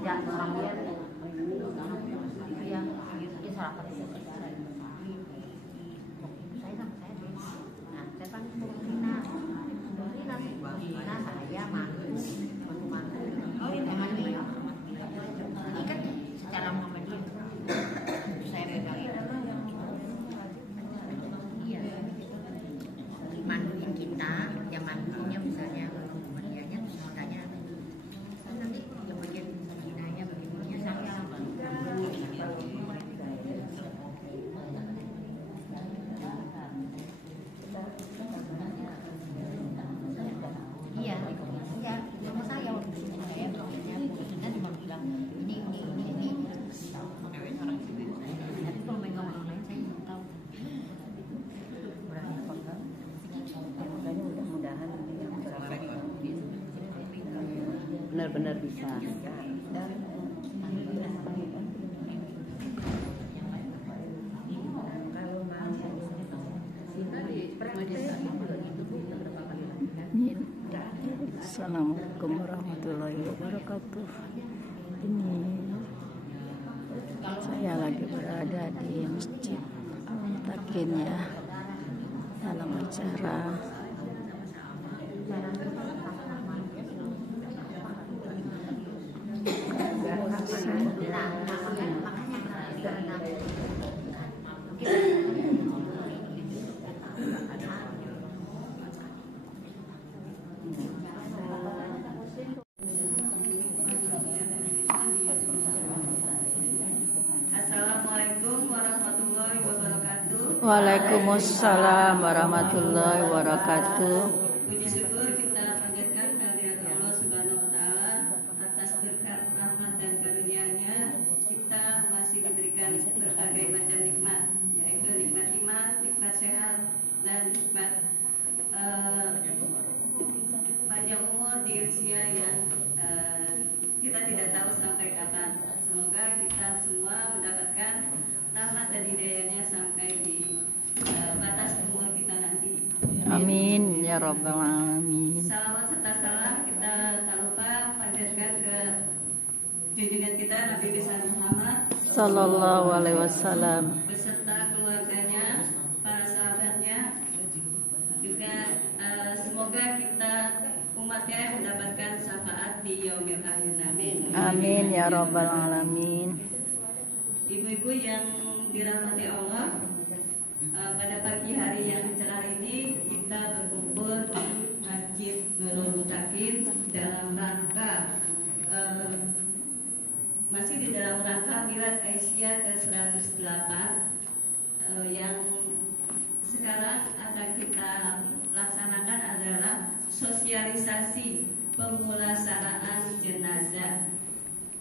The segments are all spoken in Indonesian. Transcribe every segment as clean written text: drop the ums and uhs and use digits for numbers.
tidak orang dia dia sarapan itu saya kan Rina saya mantu ini kan secara Muhammadiyah saya bedain mantuin kita yang mantunya misalnya Muhammadiyahnya terus mau tanya nanti yang bagian Ginanya begininya saya iya sama saya waktu itu saya cuma bilang ini tapi kalau megang orang lain saya belum tahu berani apa enggak makanya mudah-mudahan benar-benar bisa dan Assalamualaikum warahmatullahi wabarakatuh. Ini saya lagi berada di Masjid Al-Mutakin ya, dalam acara Waalaikumsalam warahmatullahi wabarakatuh. Puji syukur kita panjatkan kehadirat Allah Subhanahu wa taala atas berkat rahmat dan karunia-Nya kita masih diberikan berbagai macam nikmat, yaitu nikmat iman, nikmat sehat dan nikmat panjang umur di usia yang kita tidak tahu sampai kapan. Semoga kita semua mendapatkan rahmat dan hidayahnya sampai di batas umur kita nanti. Amin ya rabbal alamin. Salawat serta salam kita tak lupa panjatkan ke junjungan kita Nabi besar Muhammad Sallallahu alaihi wasallam beserta keluarganya, para sahabatnya, juga semoga kita umatnya mendapatkan syafaat di yaumil akhir nanti. Amin ya rabbal alamin. Ibu-ibu yang dirahmati Allah, pada pagi hari yang cerah ini kita berkumpul di Masjid Nurul Mutakin dalam rangka masih di dalam rangka Milad Aisyah ke-108 yang sekarang akan kita laksanakan adalah sosialisasi pemulasaraan jenazah.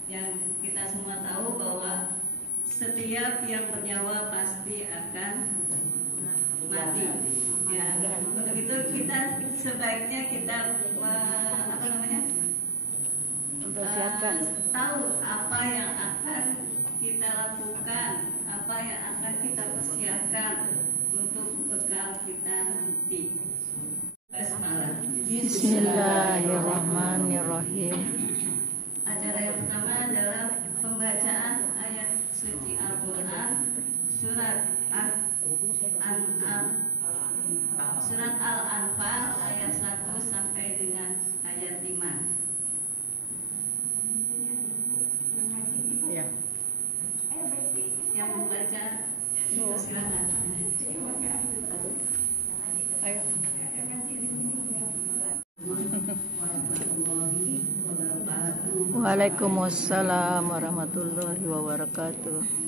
Yang kita semua tahu bahwa setiap yang bernyawa pasti akan mati. Ya, untuk itu kita sebaiknya kita tahu apa yang akan kita lakukan, apa yang akan kita persiapkan untuk bekal kita nanti. Bismillahirrahmanirrahim. Acara yang pertama adalah pembacaan ayat suci Al-Quran surat Al-Anfal ayat 1 sampai dengan ayat 5. Ya. Yang membaca silakan. Ayo. Waalaikumsalam warahmatullahi wabarakatuh.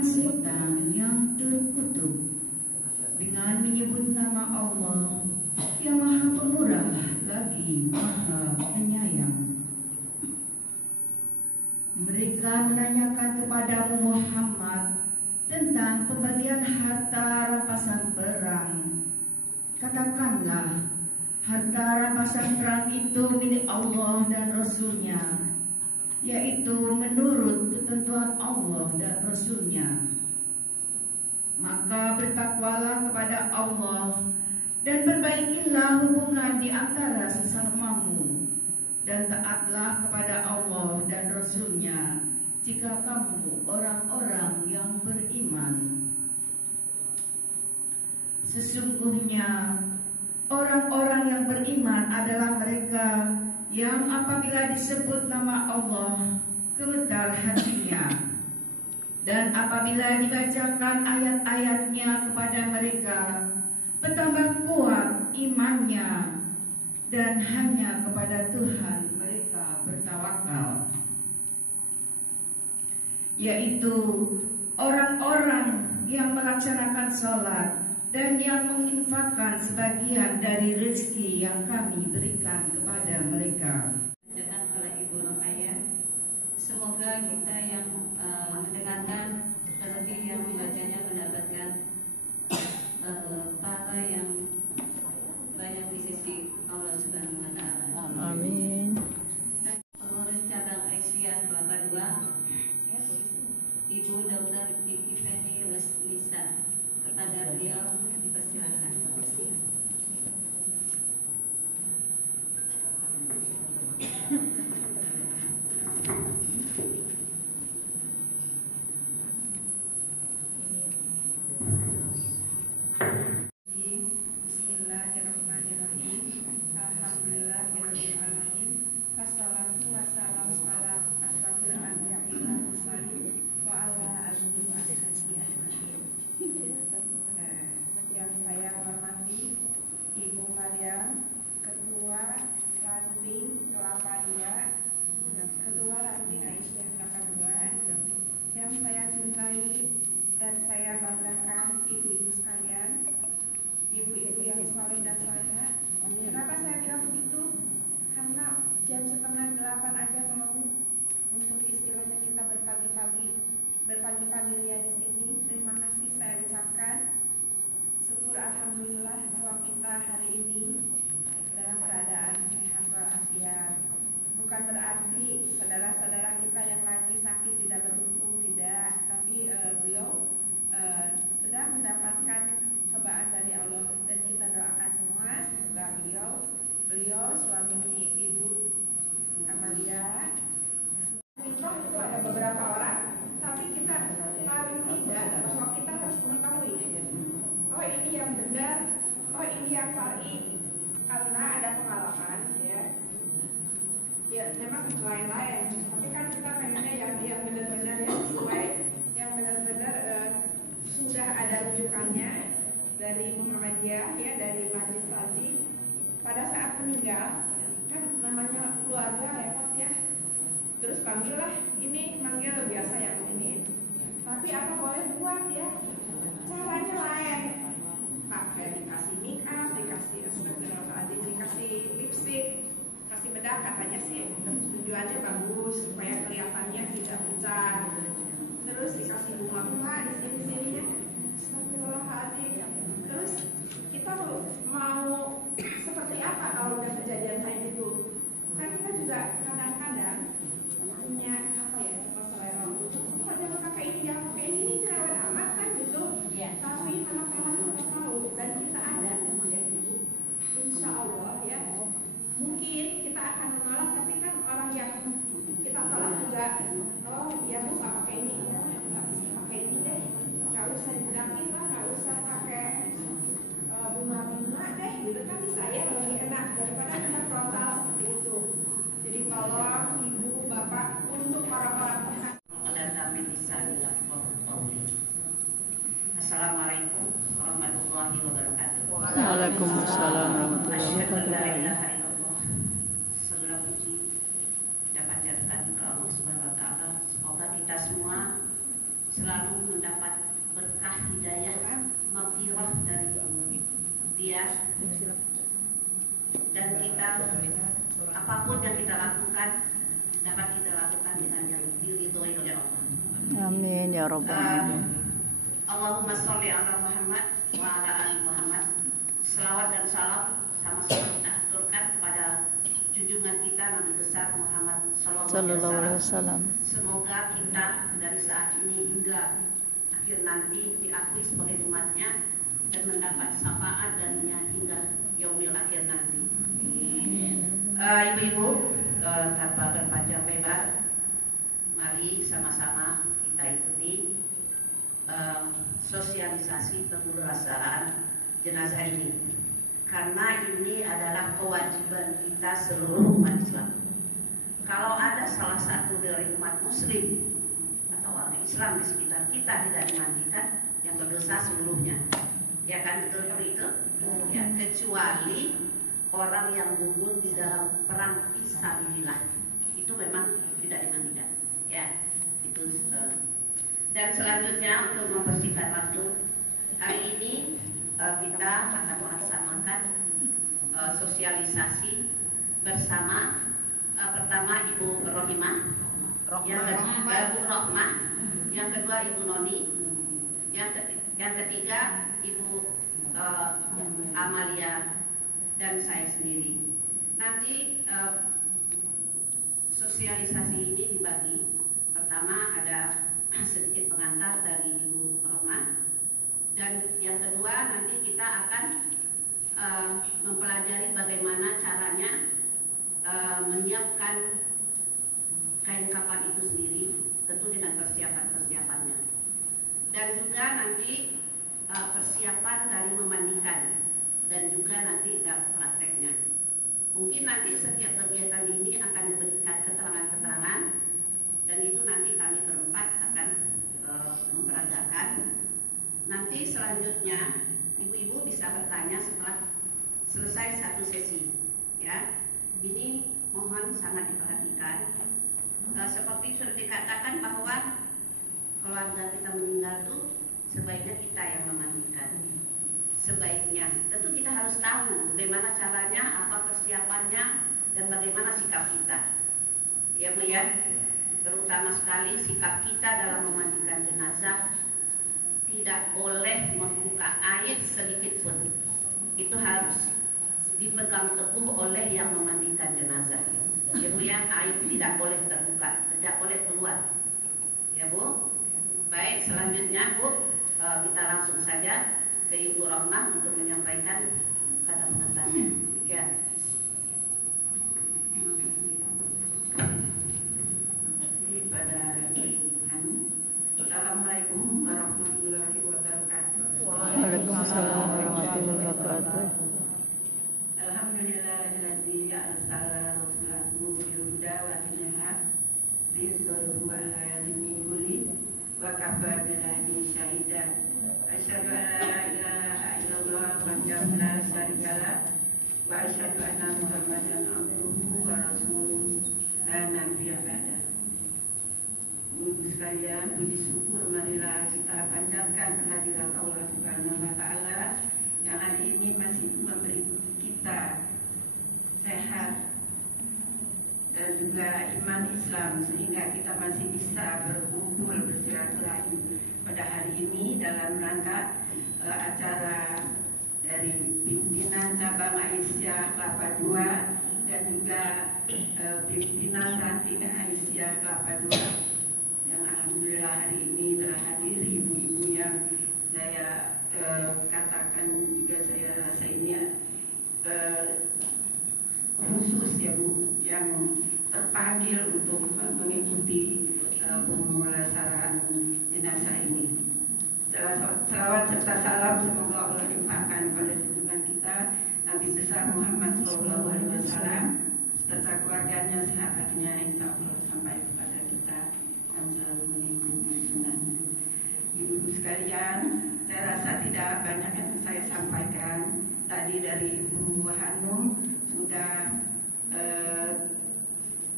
mengalahkan setan yang terkutuk dengan menyebut nama Allah yang Maha Pemurah lagi Maha Penyayang. Mereka menanyakan kepada Muhammad tentang pembagian harta rampasan perang. Katakanlah, harta rampasan perang itu milik Allah dan Rasul-Nya, yaitu menurut ketentuan Allah dan Rasul-Nya. Maka bertakwalah kepada Allah dan perbaikilah hubungan di antara sesamamu, dan taatlah kepada Allah dan Rasul-Nya jika kamu orang-orang yang beriman. Sesungguhnya orang-orang yang beriman adalah mereka yang apabila disebut nama Allah gemetar hatinya, dan apabila dibacakan ayat-ayatnya kepada mereka bertambah kuat imannya, dan hanya kepada Tuhan mereka bertawakal, yaitu orang-orang yang melaksanakan sholat dan yang menginfakkan sebagian dari rezeki yang kami berikan kepada mereka. Jangan oleh Ibu Rokaya, semoga kita yang mendengarkan terlebih yang membacanya mendapatkan pahala yang banyak di sisi Allah Subhanahu wa Ta'ala. Amin. Pengurus cabang Aisyah Kelapa II, Ibu Dr. Ifeni Lesnisa, kepada beliau dipersilakan. Bismillahirrahmanirrahim. Alhamdulillahirabbil alamin. Wassalatu wassalamu ala asrofil anbiya'i wal mursalin wa ala alihi wa sahbihi ajmain. Yang saya hormati Ibu Maryam, Ketua Ranting Kelapa II, Ketua Ranting Aisyah Kelapa II. Yang saya cintai dan saya banggakan ibu-ibu sekalian, ibu-ibu yang saleh dan salehah. Kenapa saya bilang begitu? Karena jam 7:30 aja mau untuk istilahnya kita berpagi-pagi ria di sini. Terima kasih saya ucapkan. Syukur alhamdulillah bahwa kita hari ini dalam keadaan sehat walafiat. Bukan berarti saudara-saudara kita yang lagi sakit tidak beruntung, tidak. Tapi beliau sedang mendapatkan cobaan dari Allah, dan kita doakan semua semoga beliau suami Ibu Amalia Mikro itu ada beberapa orang, tapi kita paling tidak bahwa kita harus mengetahui oh ini yang benar, oh ini yang syar'i, karena ada pengalaman ya memang lain-lain, tapi kan kita pengennya yang benar-benar yang sesuai, yang benar-benar sudah ada rujukannya dari Muhammadiyah, ya, dari Majelis Taklim. Pada saat meninggal kan namanya keluarga repot ya, terus panggillah ini, manggil biasa yang ini, tapi apa boleh buat ya, caranya lain, pakai dikasih make up, dikasih astagfirullahaladzim, dikasih lipstick, kasih bedak, katanya sih tujuannya bagus supaya kelihatannya tidak pucat, terus dikasih bunga-bunga di sini-sininya, astagfirullahaladzim. Terus kita mau seperti apa kalau udah kejadian kayak gitu? Kan kita juga kadang-kadang punya apa ya, selera. Kok jangan pakai ini, jangan pakai ini cerewet amat kan gitu. Tapi anak-anak kita tahu dan kita ada ya gitu. Insya Allah ya. Mungkin kita akan menolak, tapi kan orang yang kita tolak juga, oh ya Bu nggak pakai ini, ya nggak bisa pakai ini deh, nggak usah dibedakin lah, nggak usah pakai bunga-bunga deh, gitu kan bisa ya, lebih enak daripada kita frontal seperti itu. Jadi tolong ibu bapak untuk orang-orang Assalamualaikum warahmatullahi wabarakatuh. Waalaikumsalam warahmatullahi wabarakatuh. Segala puji dapat jatuhkan ke Allah Subhanahu wa Ta'ala. Semoga kita semua selalu mendapat lakukan dapat kita lakukan dengan yang diridhoi oleh Allah. Amin ya rabbal alamin. Allahumma sholli ala Muhammad wa ala ali Muhammad. Selawat dan salam sama-sama kita aturkan kepada junjungan kita Nabi besar Muhammad sallallahu alaihi wasallam. Semoga kita dari saat ini hingga akhir nanti diakui sebagai umatnya dan mendapat syafaat darinya hingga yaumil akhir nanti. Ibu-ibu, tanpa berpanjang lebar, mari sama-sama kita ikuti sosialisasi pemulasaran jenazah ini, karena ini adalah kewajiban kita seluruh umat Islam. Kalau ada salah satu dari umat Muslim atau orang Islam di sekitar kita tidak dimandikan, yang berdosa seluruhnya. Ya kan, betul seperti itu? Ya, kecuali orang yang gugur di dalam perang fisabilillah, itu memang tidak dimandikan. Ya, itu. Dan selanjutnya untuk mempersingkat waktu, hari ini kita akan melaksanakan sosialisasi bersama pertama Ibu Rohimah, yang kedua Bu Rohmah, yang kedua Ibu Noni, yang ketiga Ibu Amalia dan saya sendiri. Nanti sosialisasi ini dibagi. Pertama ada sedikit pengantar dari Ibu Rohmah, dan yang kedua nanti kita akan mempelajari bagaimana caranya menyiapkan kain kafan itu sendiri, tentu dengan persiapan-persiapannya, dan juga nanti persiapan dari memandikan, dan juga nanti prakteknya. Mungkin nanti setiap kegiatan ini akan diberikan keterangan-keterangan, dan itu nanti kami berempat akan memperagakan. Nanti selanjutnya ibu-ibu bisa bertanya setelah selesai satu sesi. Ya, ini mohon sangat diperhatikan. Seperti sudah dikatakan bahwa keluarga kita meninggal tuh sebaiknya kita yang memandikan. Sebaiknya, tentu kita harus tahu bagaimana caranya, apa persiapannya, dan bagaimana sikap kita. Ya Bu ya. Terutama sekali sikap kita dalam memandikan jenazah, tidak boleh membuka air sedikit pun. Itu harus dipegang teguh oleh yang memandikan jenazah. Ya Bu ya, air tidak boleh terbuka, tidak boleh keluar. Ya Bu. Baik, selanjutnya Bu, kita langsung saja ke Ibu Rohmah untuk menyampaikan kata pengantarnya. Ya. Pada Ibu. Assalamualaikum warahmatullahi wabarakatuh. Waalaikumsalam warahmatullahi wabarakatuh. Alhamdulillahilladzi arsala rasulahu bil huda wa dinil haq liyudhhirahu 'ala dini kulli wa kafa billahi syahida. Asyhadu an la ilaha illallah wahdahu la syarika lah wa asyhadu anna Muhammadan abduhu wa rasuluhu la nabiyya ba'da. Ibu sekalian, puji syukur marilah kita panjatkan kehadirat Allah Subhanahu wa taala yang hari ini masih memberi kita sehat dan juga iman Islam, sehingga kita masih bisa berkumpul bersilaturahim pada hari ini dalam rangka acara dari pimpinan cabang Aisyah Kelapa II dan juga pimpinan ranting Aisyah Kelapa II. Alhamdulillah hari ini telah hadir ibu-ibu yang saya katakan juga, saya rasa ini khusus ya Bu, yang terpanggil untuk mengikuti pemulasaran jenazah ini. Salawat serta salam semoga Allah limpahkan kepada junjungan kita Nabi besar Muhammad SAW serta keluarganya, sahabatnya, insya Allah sampai kepada kita yang selalu mengikuti sunnah. Ibu-ibu sekalian, saya rasa tidak banyak yang saya sampaikan. Tadi dari Ibu Hanum sudah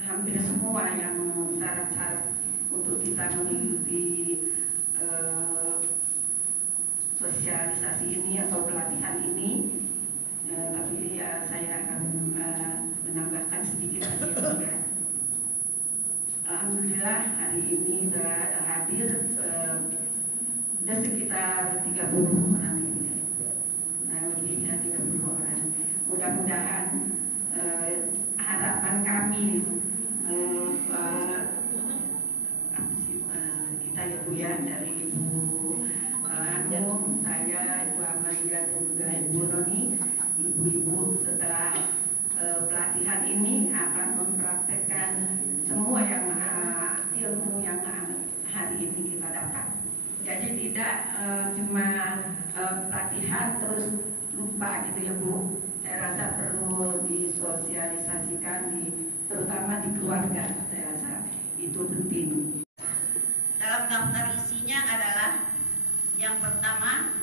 hampir semua yang syarat-syarat untuk kita mengikuti sosialisasi ini atau pelatihan ini. Tapi ya saya akan menambahkan sedikit saja juga. Alhamdulillah hari ini hadir sudah sekitar 30 orang ini. Lebihnya 30 orang. Mudah-mudahan harapan kami kita ya Bu ya, dari Ibu Anu, saya, Ibu Amalia dan juga Ibu Roni, ibu-ibu setelah pelatihan ini akan mempraktekkan semua yang ilmu yang hari ini kita dapat. Jadi tidak cuma pelatihan terus lupa gitu ya Bu. Saya rasa perlu disosialisasikan terutama di keluarga. Saya rasa itu penting. Dalam daftar isinya adalah yang pertama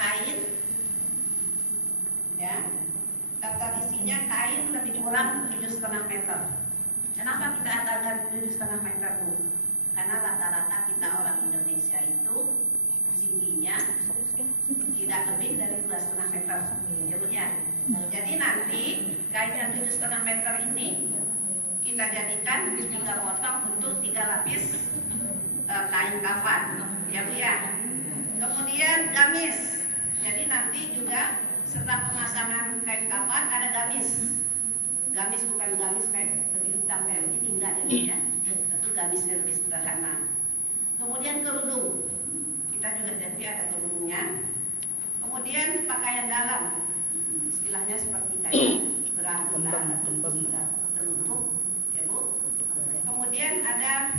kain, ya. Daftar isinya kain lebih kurang 7,5 meter. Kenapa kita katakan 7,5 meter, Bu? Karena rata-rata kita orang Indonesia itu tingginya tidak lebih dari 2,5 meter, ya Bu ya. Jadi nanti kain yang 7,5 meter ini kita jadikan 3 potong untuk 3 lapis kain kafan, ya Bu ya. Kemudian gamis. Jadi nanti juga setelah pemasangan kain kafan ada gamis. Gamis bukan gamis kayak lebih hitam kayak ini, enggak ya. Itu gamisnya lebih sederhana. Kemudian kerudung. Kita juga jadi ada kerudungnya. Kemudian pakaian dalam. Istilahnya seperti kayak berangkulan tertutup, ya Bu. Kemudian ada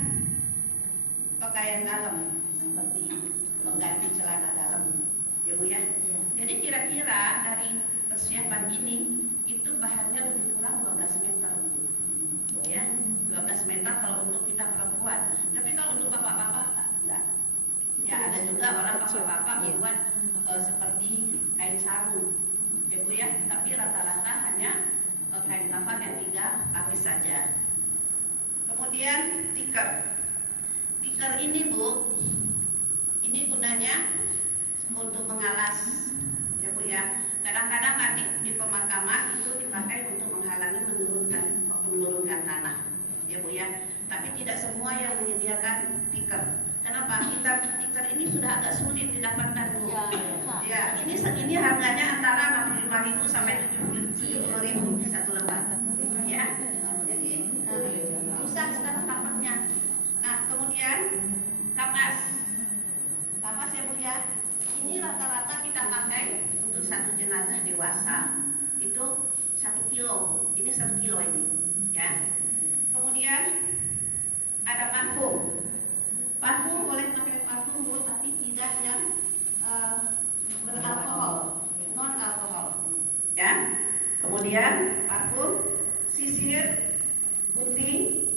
pakaian dalam seperti pengganti celana dalam, ya Bu ya. Jadi kira-kira dari persiapan ini itu bahannya lebih kurang 12 meter, Bu. Ya, 12 meter kalau untuk kita perempuan. Tapi kalau untuk bapak-bapak enggak. Ya ada juga orang bapak-bapak membuat seperti kain sarung, ya Bu ya. Tapi rata-rata hanya kain kafan yang 3 lapis saja. Kemudian tikar. Tikar ini Bu, ini gunanya untuk mengalas, ya Bu ya. Kadang-kadang nanti di pemakaman itu dipakai untuk menghalangi menurunkan tanah, ya Bu ya. Tapi tidak semua yang menyediakan tikar. Kenapa? Tikar ini sudah agak sulit didapatkan, Bu. Ya, ini harganya antara 65.000 sampai 70.000 satu lembar. Ya. Jadi susah sekarang dapatnya. Nah, kemudian kapas. Kapas ya Bu ya. Ini rata-rata kita pakai untuk satu jenazah dewasa itu 1 kilo. Ini 1 kilo ini, ya. Kemudian ada parfum. Parfum boleh pakai parfum Bu, tapi tidak yang beralkohol, non alkohol, ya. Kemudian parfum, sisir, putih,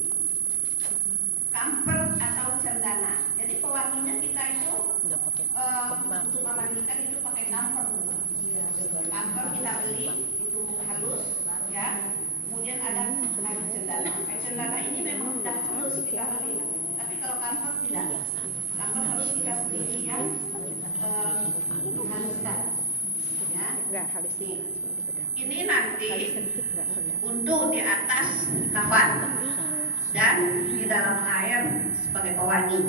kamper atau cendana. Jadi pewanginya kita itu untuk memandikan itu pakai kamper. Kamper kita beli itu halus, ya. Kemudian ada kain cendana. Kain cendana ini memang sudah halus kita beli. Tapi kalau kamper tidak. Kamper harus kita sendiri yang haluskan. Ya. Ini nanti untuk di atas kafan dan di dalam air sebagai pewangi,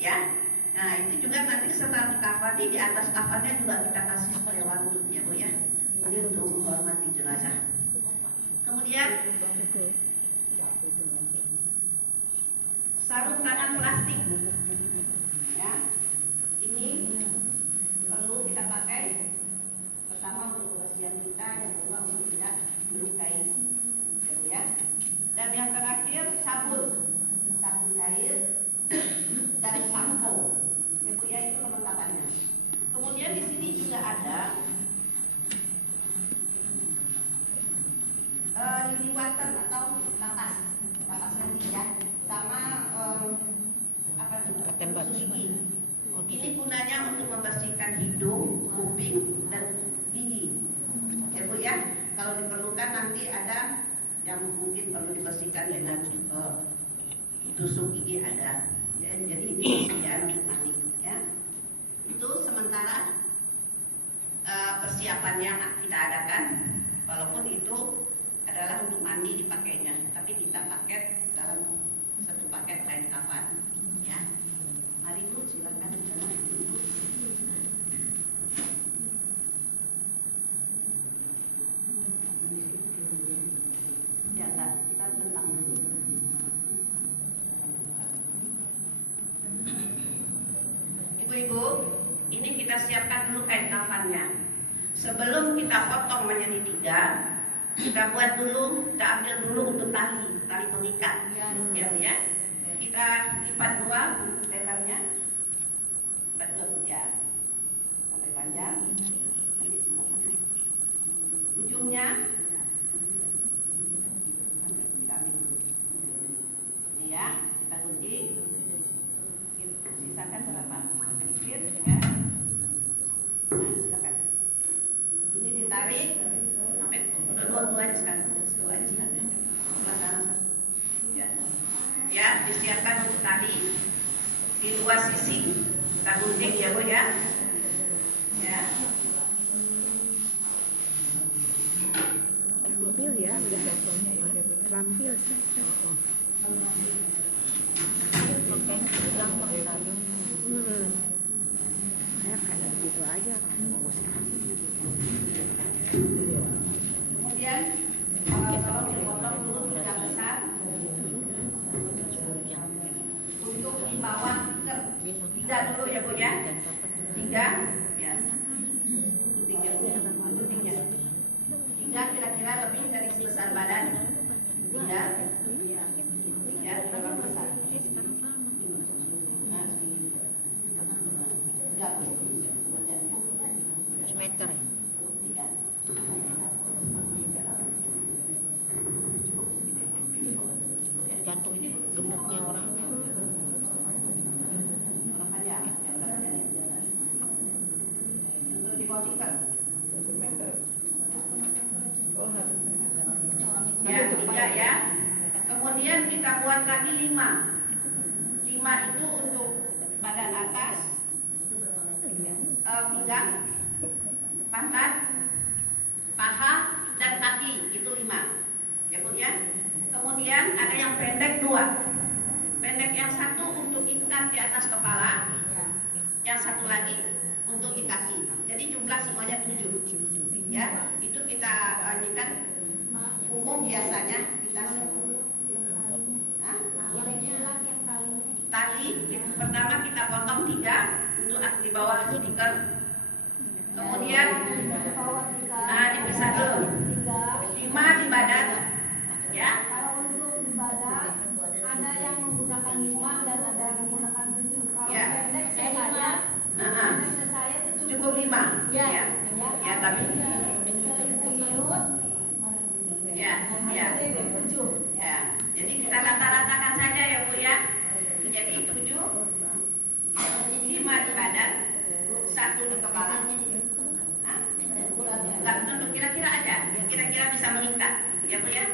ya. Nah itu juga nanti setelah dikafani di atas kafannya juga kita kasih spray wangi, ya Bu ya. Ini untuk menghormati jenazah. Kemudian sarung tangan plastik, ya. Ini perlu kita pakai pertama untuk kebersihan kita, yang kedua untuk tidak melukai, ya Bu ya. Dan yang terakhir sabun cair dan sampo, ya Bu ya, itu kelengkapannya. Kemudian di sini juga ada lidi water atau kapas mandi ya, sama apa tuh? Susu gigi. Ini gunanya untuk membersihkan hidung, kuping dan gigi, ya Bu ya. Kalau diperlukan nanti ada yang mungkin perlu dibersihkan dengan tusuk gigi ada, ya. Jadi ini persediaan untuk mandi, ya. Itu sementara persiapan yang kita adakan, walaupun itu adalah untuk mandi dipakainya, tapi kita pakai dalam pakai kain kafan. Ya, mari Bu, silakan di sana. Ibu. Ya, kita tentang dulu. Ibu-ibu, ini kita siapkan dulu kain kafannya. Sebelum kita potong menjadi 3, kita buat dulu, kita ambil dulu untuk tali pengikat. Ya, Bu ya. Kita lipat 2 lebarnya. Lipat 2 ya. Sampai panjang. Nanti silakan. Ujungnya kita ambil dulu. Ini ya, kita gunting. Sisakan berapa? Sedikit ya. Nah, silakan. Ini ditarik sampai dua aja sekarang. Dua aja. Ya. Ya, disiapkan untuk tali di 2 sisi. Kita gunting ya, Bu ya. Ya. Terampil ya, udah terampil. Saya kayak gitu aja kan. Kemudian kalau dipotong dulu 3 besar untuk di bawah 3 dulu ya, Bu ya. 3 ya. Guntingnya Bu. Guntingnya 3 kira-kira lebih dari sebesar badan. 3 ya, berapa besar? Nah, 3 meter ya. Gantung gemuknya orangnya. Orang kaya, untuk di bawah 3. Ya, 3 ya. Kemudian kita buat lagi 5. 5 itu untuk badan atas, pinggang, pantat, paha, dan kaki. Itu 5. Ya, Bu ya. Kemudian ada yang pendek 2. Pendek yang satu untuk ikat di atas kepala, yang satu lagi untuk di kaki. Jadi jumlah semuanya 7. Ya, itu kita ini kan umum biasanya kita tali pertama kita potong 3 untuk di bawah stiker. Kemudian dipisah dulu 5 di badan ya. Ada yang menggunakan 5 dan ada yang menggunakan 7. Kalau Ya. pendek saya, saya itu Cukup 5 ya. ya. Ya, tapi ya, ya. Ya. Jadi kita rata-ratakan saja ya, Bu ya. Jadi 7, 5 di badan, 1 di kepala. Enggak, untuk kira-kira aja. Kira-kira bisa mengikat ya, Bu ya.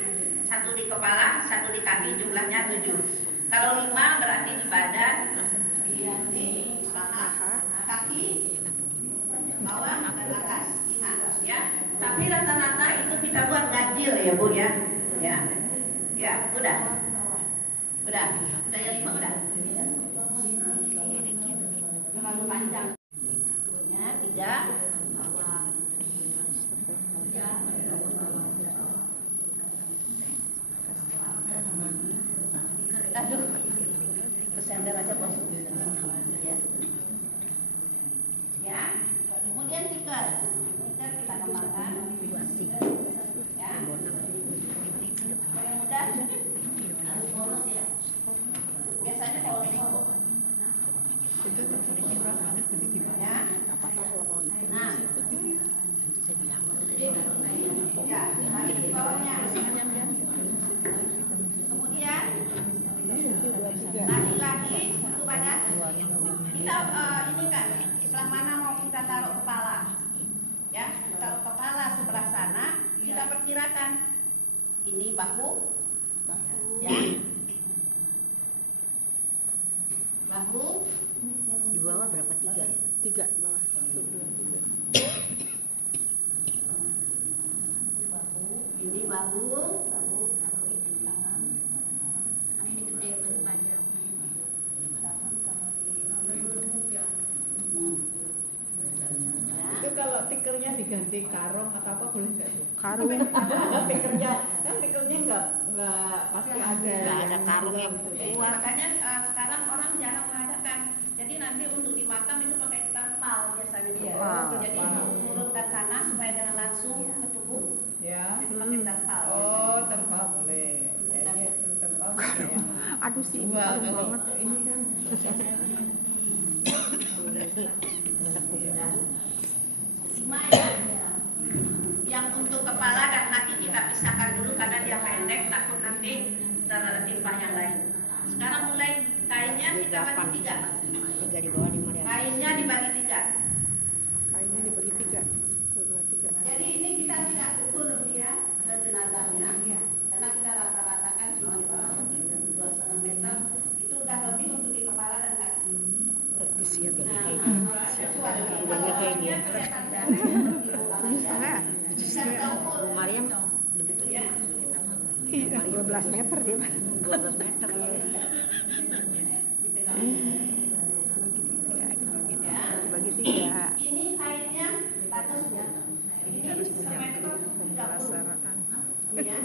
1 di kepala, 1 di kaki, jumlahnya 7. Kalau 5 berarti di badan, di paha, kaki, bawah dan atas 5 ya. Tapi rata-rata itu kita buat ganjil ya, Bu ya. Ya. Ya, udah ya 5 udah. Terlalu panjang. Ya, 3. Aduh, bersandar aja bos. Ya. Ya. Kemudian tikar kita tambahkan. Ya. Yang mudah. Biasanya kalau ya. Nah. Ya, lagi di bawahnya. Kemudian lagi untuk badan kita ini kan sebelah mana mau kita taruh kepala ya, taruh kepala sebelah sana kita perkirakan ini bahu ya, bahu Di bawah berapa? 3 ya? 3 bawah. 1, 2, 3. Ini bahu. Ini gede, ini panjang. diganti karung atau apa boleh nggak? Karung. Pikernya kan pikernya nggak pasti ada. Nggak ada karung yang kuat. Makanya sekarang orang jarang mengadakan. Jadi nanti untuk di makam itu pakai terpal biasanya. Terpal. Jadi menurunkan tanah supaya jangan langsung ke tubuh. Ya. Itu pakai terpal. Oh, terpal boleh. Ya, terpal boleh. Aduh sih, Wah, aduh kalau banget. ini kan Cuma ya, yang untuk kepala dan kaki kita pisahkan dulu karena dia pendek, takut nanti tertimpa yang lain. Sekarang mulai kainnya kita bagi 3. Kainnya dibagi 3. Kainnya dibagi 3. 2, 3. Jadi ini kita tidak ukur lebih ya jenazahnya, karena kita rata-ratakan 2,5 meter. Itu udah lebih untuk di kepala dan kaki. Disiapin. Uangnya kayak dia. 7,5. Mariam lebih tua. 12 meter dia. 12 meter. Dibagi 3. Ini kainnya bagus ya. Ini harus punya semeter grup pemulasaraan. ya.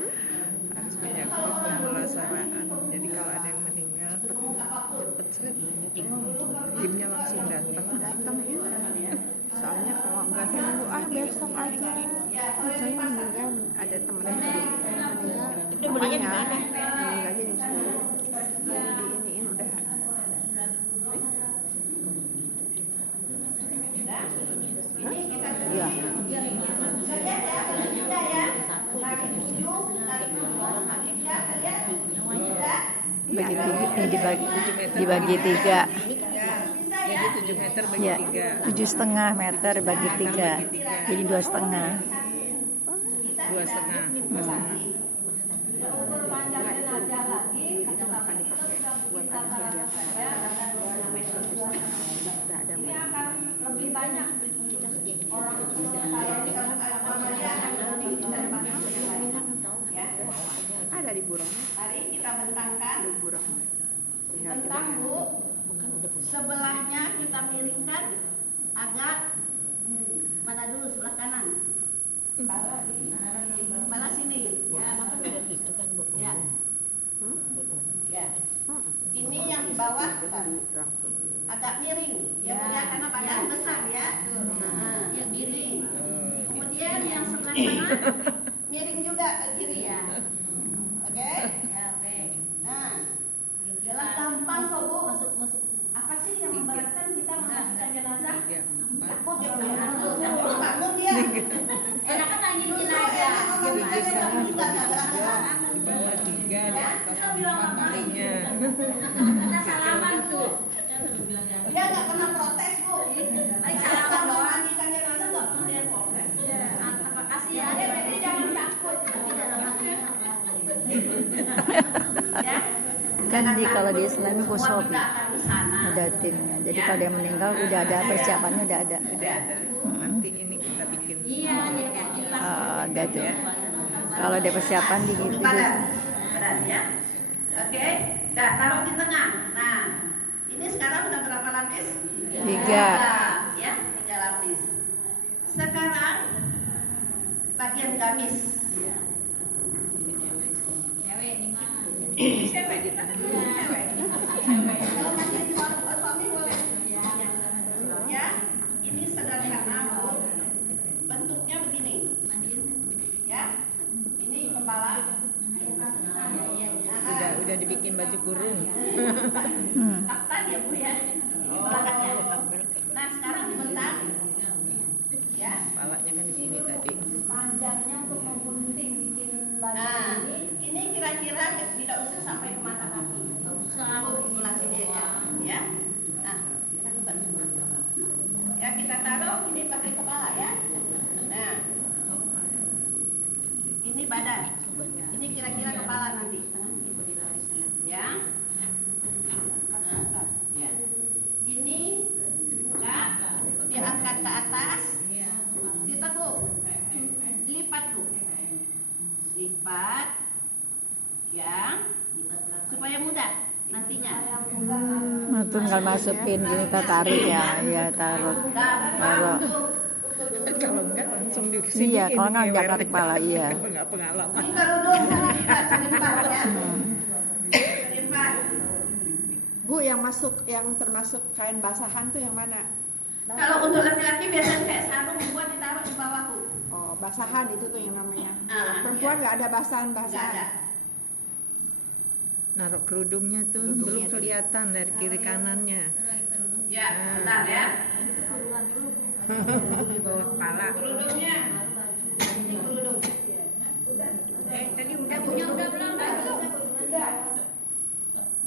Harus punya grup pemulasaraan. Jadi kalau ada yang meninggal cepet seret, timnya langsung datang. Soalnya kalau nggak nunggu besok aja. Saya meninggal ada temennya meninggal. Itu meninggalnya di sini. Diiniin udah. Ini kita Iya. lihat ya, kita ya. Kaki 7, kaki 7, kaki 3, lihat. Dibagi 3. Jadi 7 meter bagi Ya, 3. 7,5 meter bagi 3. Jadi 2,5. 2,5. Ukur panjang jenazah lagi, kita sudah ini akan lebih banyak orang saya bisa ya. Ada di burung. Mari kita bentangkan. Tinggal Bentang Bu. Sebelahnya kita miringkan agak mana dulu, sebelah kanan. Kepala sini. Ya, makan udah gitu kan, Bu. Ya. Ya. Ini yang di bawah agak miring. Ya, ya karena badan besar ya. Nah, yang miring. Kemudian yang sebelah sana miring juga ke kiri ya. Oke? Ya, oke. Nah, jelas gampang kok, Bu. Masuk. Apa sih yang memberatkan kita mengantarkan jenazah? Takut ya, Bu. Bangun dia. Enakan lanjutin aja. Di bawah 3, di atas 4 kalinya. Kita salaman tuh. Dia nggak pernah protes, Bu. Paling salaman doang. Mandikan jenazah nggak pernah dia protes. Terima kasih ya. Jadi jangan takut. Ya. Kan kalau di Islam itu sopi ada timnya. Jadi kalau dia meninggal udah ada persiapannya udah ada. Nanti ini kita bikin. Iya, Ada tuh. Kalau ada persiapan di gitu. Badan ya. Oke. Nah, taruh di tengah. Nah, ini sekarang udah berapa lapis? 3. Ya, 3 lapis. Sekarang bagian gamis. Cewek ini mah. Cewek kita. Cewek. Kalau masih suami boleh. Ya, ini sederhana, Bu. Bentuknya begini. Ya. Ini kepala. Udah dibikin baju kurung. Taktan ya, Bu ya. Ini belakangnya. Nah, sekarang dibentang. Ya. Kepalanya kan di sini tadi. Panjangnya untuk menggunting bikin baju Nah, ini. ini kira-kira tidak usah sampai ke mata kaki. Selalu di sebelah sini aja, ya. Nah, kita buka semua. Ya, kita taruh ini pakai kepala ya. Nah, ini badan. Ini kira-kira kepala nanti. Ya. Nah, ya. Ini buka, diangkat ke atas, ditekuk, dilipat tuh, lipat, ya, supaya mudah nantinya. Nah, tinggal masukin gini kita tarik ya, taruh. Kalau enggak langsung di sini. Iya, kalau nggak jaga kepala, iya. Enggak pengalaman. Bu, yang termasuk kain basahan tuh yang mana? Kalau untuk laki-laki biasanya kayak sarung buat ditaruh di bawah, Bu. Oh, basahan itu tuh yang namanya. Iya. Perempuan nggak ada basahan. Nggak ada. Naruh kerudungnya tuh belum kelihatan dari kiri kanannya. Ya, bentar ya. Kerudung di bawah kepala. Kerudungnya. Ini kerudung. Tadi udah belum?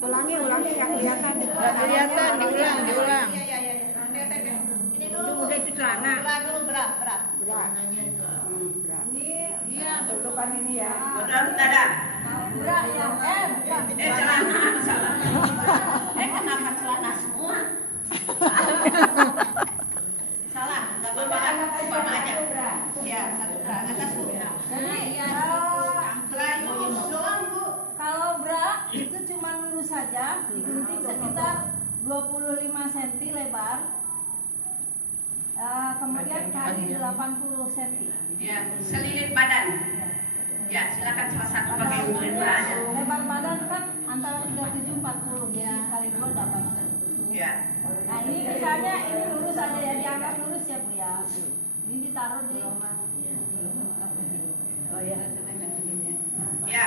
Ulangi nggak kelihatan. Nggak kelihatan, diulang. Ini dulu. Udah itu celana. Bra dulu, bra. Celananya itu. Iya, tutupan ini ya. Udah dada. Bra ya, Celana salah. Kenapa celana semua? Salah, nggak apa-apa. Sama aja. Ya, satu bra. Atas, Bu. Bra itu lurus doang, Bu. Kalau bra itu cuma lurus saja, digunting sekitar 25 cm lebar. Kemudian kali 80 cm. Ya, selilit badan. Ya, silakan salah satu pakai selilit badan. Lebar badan kan antara 37-40, jadi kali 2 dapat. Ya. Nah ini misalnya ini lurus aja ya, dianggap lurus ya Bu ya. Ini ditaruh di Ya.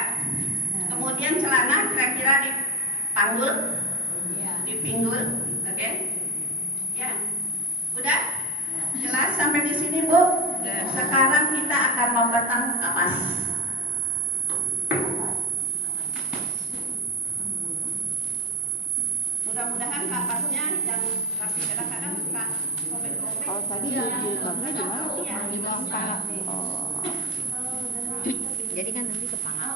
Kemudian celana kira-kira dipanggul, dipinggul, oke? Ya. Udah? Jelas sampai di sini, Bu? Sekarang kita akan membatang kapas. Mudah-mudahan kapasnya yang tapi kadang-kadang suka robek-robek. Kalau tadi jilbabnya di mana tuh? Di bawah kepala. Oh. Jadi kan nanti kepala.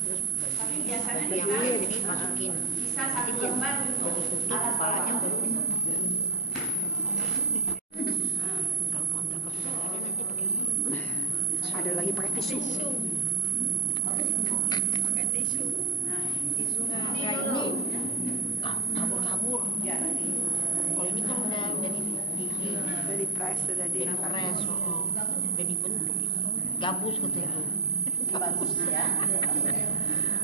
Terus Tapi biasanya yang kita ini masukin. bisa satu lembar untuk Tutup kepalanya baru. Kalau buang cakep sudah ada nanti pakai. Ada lagi pakai tisu. Pakai tisu. Nah, tisu ini kabur-kabur. ya nanti. Kalau ini kan udah Dari press sudah di. press, udah dibentuk. Gabus katanya itu. Bagus ya.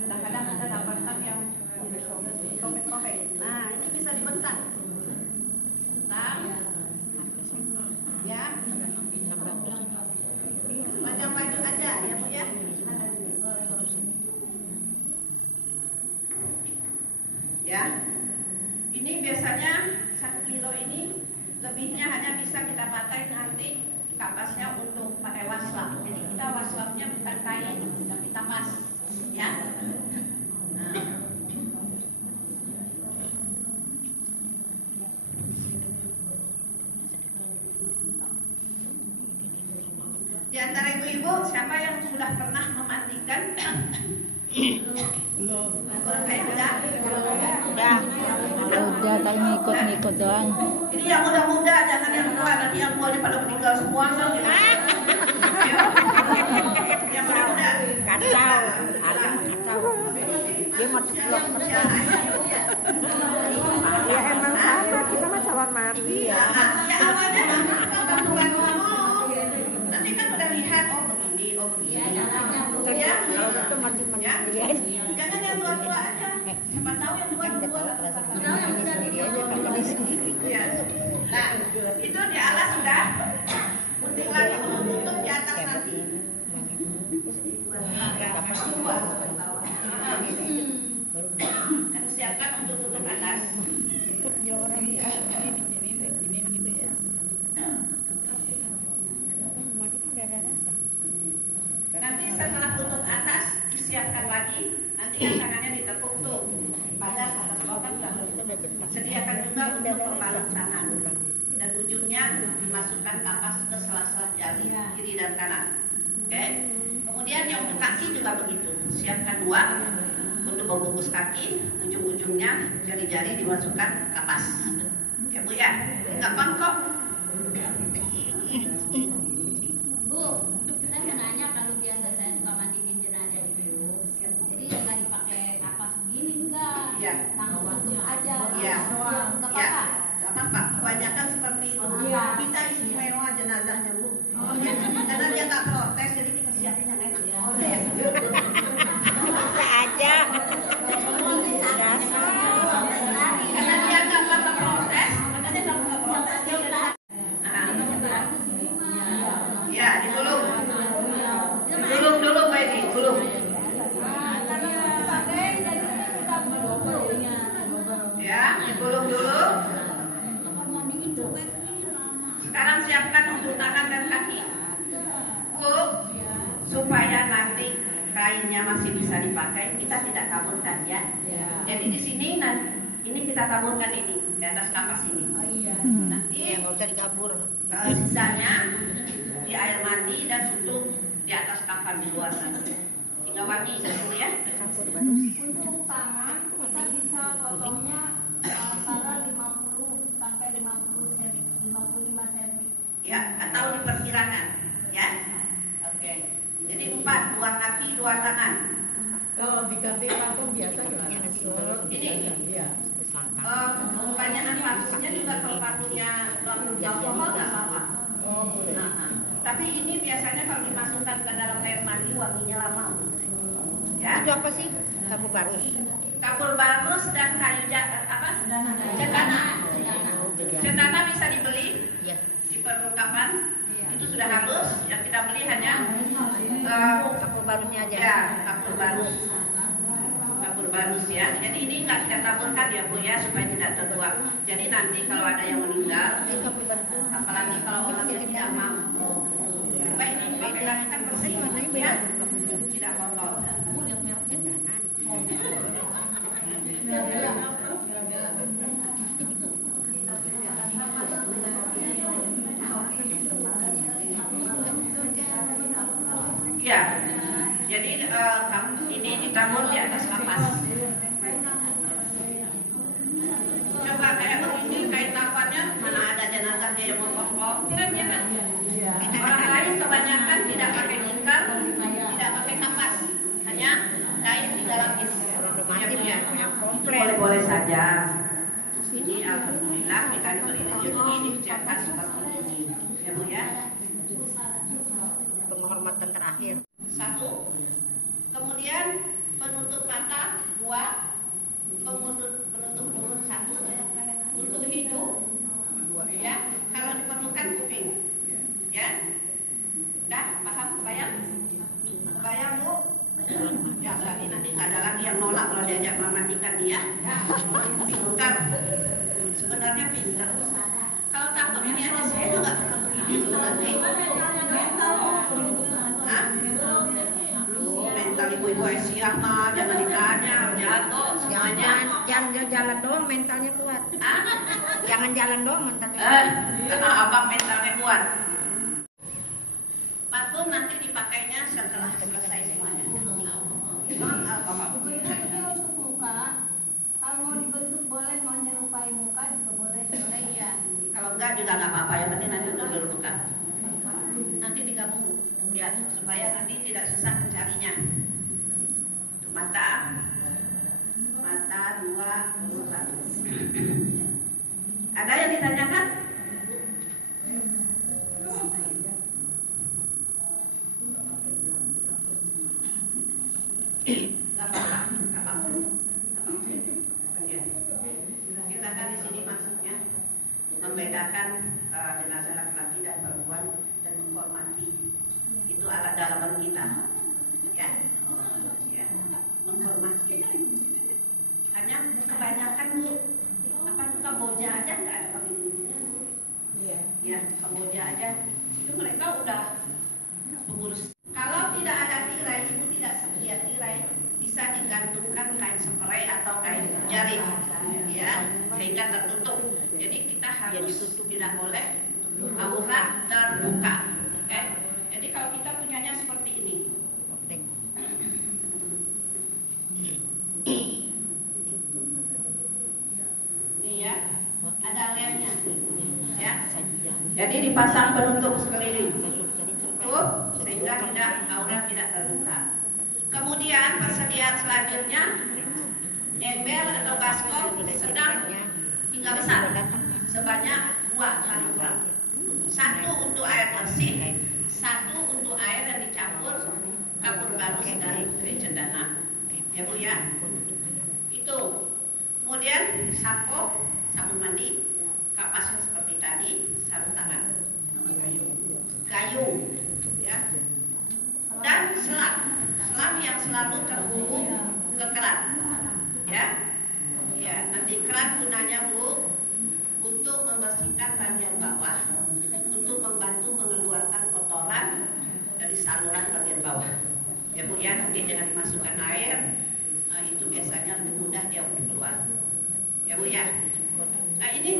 Kadang-kadang ada dapatkan yang robek-robek. Nah, ini bisa dibentang. Bentang. Ya. 600 Macam baju aja ya, Bu ya. Ya. Ini biasanya 1 kilo ini lebihnya hanya bisa kita pakai nanti kapasnya untuk pakai waslap. Jadi kita waslapnya bukan kain, tapi tapas, ya. Nah. Di antara ibu-ibu siapa yang sudah pernah memandikan? Belum. Udah kayak ngikut-ngikut doang. Ini yang muda-muda, jangan yang tua. Nanti yang tua pada meninggal semua. Yang muda-muda. kacau. Dia mau ceplok Ya emang sama, kita mah calon mati. Ya awalnya bantu-bantu dulu. Nanti kan udah lihat, oh begini, oh begini. Ya, itu mati-mati sendiri aja. jangan yang tua-tua aja. Siapa tahu yang tua-tua. Ini sendiri aja pakai sendiri. Ya. Nah, itu di alas sudah. Gunting lagi untuk tutup di atas nanti. Harus siapkan untuk tutup atas. Nanti setelah tutup atas disiapkan lagi. Nanti kan tangannya ditekuk tuh. Badan atas bawah kan sudah. Sediakan juga untuk pembalut tangan. Dan ujungnya dimasukkan kapas ke sela-sela jari kiri dan kanan. Oke. Kemudian yang untuk kaki juga begitu. Siapkan 2 untuk membungkus kaki. Ujung-ujungnya jari-jari dimasukkan kapas. Ya Bu ya. Gampang kok. Bu, saya mau nanya kalau biasa saya suka mandiin jenazah di biru, jadi nggak dipakai kapas begini juga, Iya. langsung tutup aja, Iya. doang, nggak Ya. apa-apa. Gak apa-apa. Kebanyakan seperti itu. Iya. Kita istimewa jenazahnya Bu. bisa dipakai, kita tidak taburkan ya. Jadi di sini ini kita taburkan ini di atas kapas ini. Nanti nggak usah dikabur. Sisanya di air mandi dan untuk di atas kapan di luar sana. Hingga wangi dulu ya. Untuk tangan kita bisa potongnya antara 50 sampai 55 cm. Ya, atau diperkirakan ya. Oke. Jadi 4, 2 kaki, 2 tangan. Kalau diganti patung biasa Ini ya. kebanyakan patungnya juga kalau patungnya alkohol nggak apa-apa. Tapi ini biasanya kalau dimasukkan ke dalam air mandi wanginya lama. Ya. Itu apa sih? Kapur barus. Kapur barus dan kayu cendana. Cendana bisa dibeli di perlengkapan. Itu sudah halus. Yang kita beli hanya Kapur barusnya aja. Ya, kapur barus. Kapur barus ya. Jadi ini nggak kita taburkan ya Bu ya, supaya tidak terbuang. Jadi nanti kalau ada yang meninggal, apalagi kalau orangnya tidak mau, supaya ini pakaian kan bersih ya, tidak kotor. Lihat merek cendana. Ya, jadi ini ditabur di atas kapas. Coba kayak begini kain kafannya, mana ada jenazahnya yang mau keren ya kan? Orang lain kebanyakan tidak pakai tikar, tidak pakai kapas, hanya kain 3 lapis. Ya, boleh-boleh saja. Ini alhamdulillah kita diberi rezeki diciptakan seperti ini, ya Bu ya. Penghormatan terakhir. 1. Kemudian penutup mata 2, penutup mulut 1, untuk hidung 2 ya. Kalau diperlukan kuping, ya. Dah paham? Kebayang? Kebayang Bu? Ya berarti nanti nggak ada lagi yang nolak kalau diajak memandikan dia. Pintar, sebenarnya pintar. Kalau takut ini aja saya juga begini nanti. Mental ibu-ibu siap mah, jangan ditanya, jatuh semuanya. Jangan jalan doang mentalnya kuat. Jangan jalan doang mentalnya. Karena abang mentalnya kuat. Parfum nanti dipakainya setelah selesai semuanya. Untuk muka, kalau mau dibentuk boleh, mau menyerupai muka juga boleh. Boleh ya. Kalau enggak juga nggak apa-apa, yang penting nanti udah dibentukkan. Nanti digabung ya, supaya nanti tidak susah mencarinya. Mata 2, 1. Ada yang ditanyakan? Nggak apa-apa. Ya. Kita kan di sini maksudnya membedakan jenazah laki-laki dan perempuan dan menghormati. Itu alat dalaman kita. Ya. Menghormati. Hanya kebanyakan Bu, tuh Kamboja aja nggak ada pemimpinnya Bu. Ya, Kamboja aja. Itu mereka udah mengurus. Kalau tidak ada tirai, Ibu tidak sedia tirai, bisa digantungkan kain spray atau kain jaring, ya, sehingga tertutup. Jadi kita harus tidak boleh aurat terbuka. Okay? Jadi kalau kita punyanya seperti ini. Ini ya, ada lemnya, ya. Jadi dipasang penutup sekeliling, tutup sehingga tidak aurat tidak terbuka. Kemudian persediaan selanjutnya embel atau baskom sedang hingga besar sebanyak 2 kali kurang. 1 untuk air bersih, 1 untuk air yang dicampur kapur barus dan cendana. Ya Bu ya. Itu. Kemudian sampo, sabun mandi, kapasnya seperti tadi, sarung tangan, kayu, ya, dan selam yang selalu terhubung ke keran, ya. Ya, nanti keran gunanya Bu untuk membersihkan bagian bawah, untuk membantu mengeluarkan kotoran dari saluran bagian bawah. Ya Bu ya, nanti jangan dimasukkan air. Itu biasanya lebih mudah dia untuk keluar. Ya Bu ya. Nah ini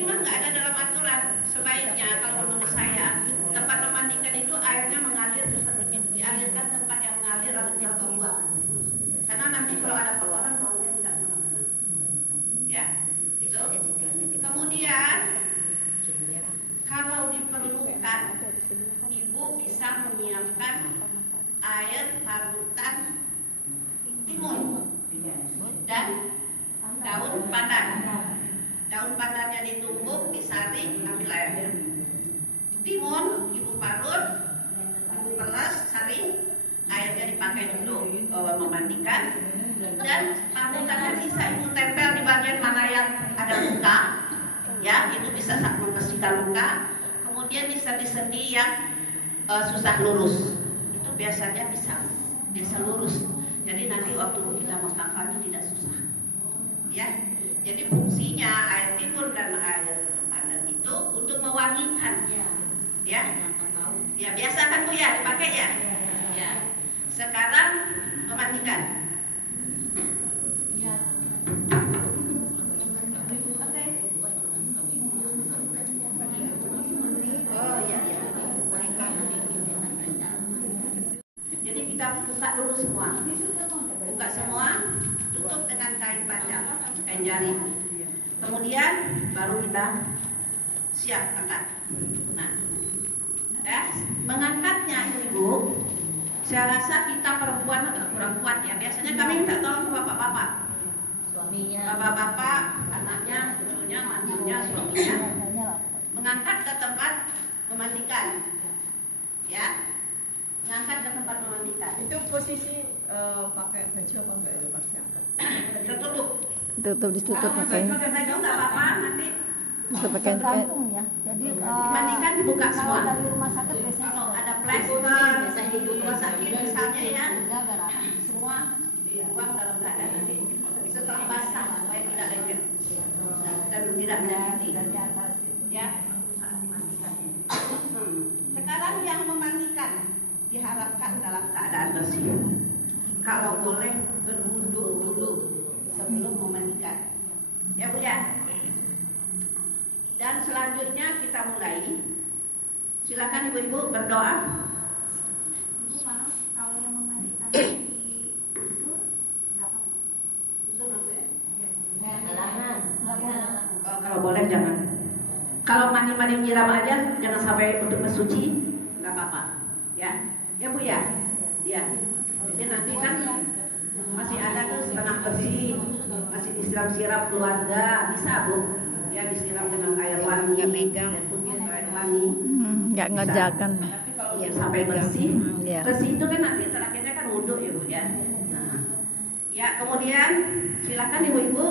mah nggak ada dalam aturan. Sebaiknya kalau menurut saya tempat memandikan itu airnya mengalir, dialirkan tempat yang mengalir atau tidak keluar. Karena nanti kalau ada kotoran baunya tidak kemana-mana. Ya, itu. Kemudian kalau diperlukan, ibu bisa menyiapkan air parutan timun dan daun pandan. Daun pandannya ditumbuk, disaring, ambil airnya. Timun ibu parut, ibu pelas, saring, airnya dipakai untuk memandikan. Dan parutannya bisa ibu tempel di bagian mana yang ada luka, ya itu bisa membersihkan luka. Kemudian di sendi-sendi yang susah lurus, itu biasanya bisa lurus. Jadi nanti waktu kita mengkafani tidak susah. Ya, jadi fungsinya air timun dan air pandan itu untuk mewangikan. Ya, ya biasa kan Bu ya dipakai ya. Ya. Sekarang memandikan. Jadi kita buka dulu semua. Buka semua, tutup dengan kain panjang, kain jari. Kemudian baru kita siap angkat. Nah, mengangkatnya Ibu, saya rasa kita perempuan agak kurang kuat ya. Biasanya kami minta tolong ke bapak-bapak, Suaminya. bapak-bapak, anaknya, cucunya, mantunya, suaminya, mengangkat ke tempat memandikan, ya, mengangkat ke tempat memandikan. Itu posisi pakai baju apa enggak itu pas diangkat? Tertutup. Ditutup Pakai baju nggak apa-apa, nanti Tergantung ya. Jadi dimandikan dibuka kalau semua. dari rumah sakit biasanya Kalau sudah ada plester, biasanya di rumah sakit misalnya ya, jaga rapi. semua dibuang dalam keadaan nanti setelah basah supaya tidak lengket dan tidak menyakiti. Ya. Sekarang yang memandikan diharapkan dalam keadaan bersih. Kalau boleh berwudu dulu sebelum memandikan. Ya Bu ya. Dan selanjutnya kita mulai. Silakan ibu-ibu berdoa. Ibu maaf, kalau yang memandikan di usur nggak apa-apa. Usur maksudnya? Halangan. Nggak boleh. Kalau boleh jangan. Kalau mandi-mandi nyiram aja, jangan sampai untuk mensuci, nggak apa-apa. Ya, ya Bu ya. Ya. Jadi nanti kan masih ada tuh setengah bersih, masih disiram-siram keluarga, bisa Bu. Ya disiram dengan air wangi, dan putih air wangi. Nggak ngerjakan. Tapi kalau udah sampai bersih, Iya. bersih itu kan nanti terakhirnya kan wudhu ya Bu ya. Nah, ya kemudian silakan ibu-ibu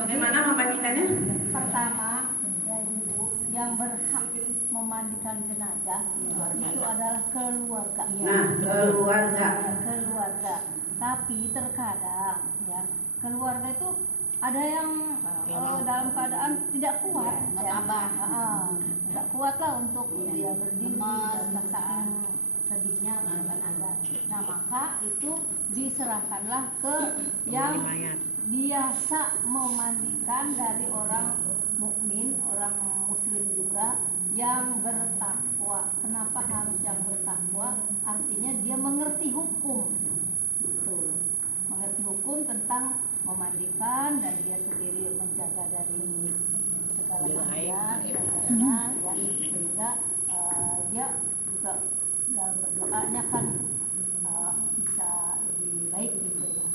bagaimana memandikannya? Pertama, ya ibu, yang berhak memandikan jenazah itu adalah keluarga. Nah, keluarga. Ya, keluarga. Tapi terkadang ya keluarga itu ada yang dalam keadaan tidak kuat, ya. Tidak kuat lah untuk dia berdiri, saking sedihnya akan ada. Nah maka itu diserahkanlah ke yang biasa memandikan dari orang mukmin, orang muslim juga yang bertakwa. Kenapa harus yang bertakwa? Artinya dia mengerti hukum, gitu. Mengerti hukum tentang memandikan dan dia sendiri menjaga dari segala maksiat ya, sehingga dia juga dalam berdoanya kan bisa lebih baik gitu ya.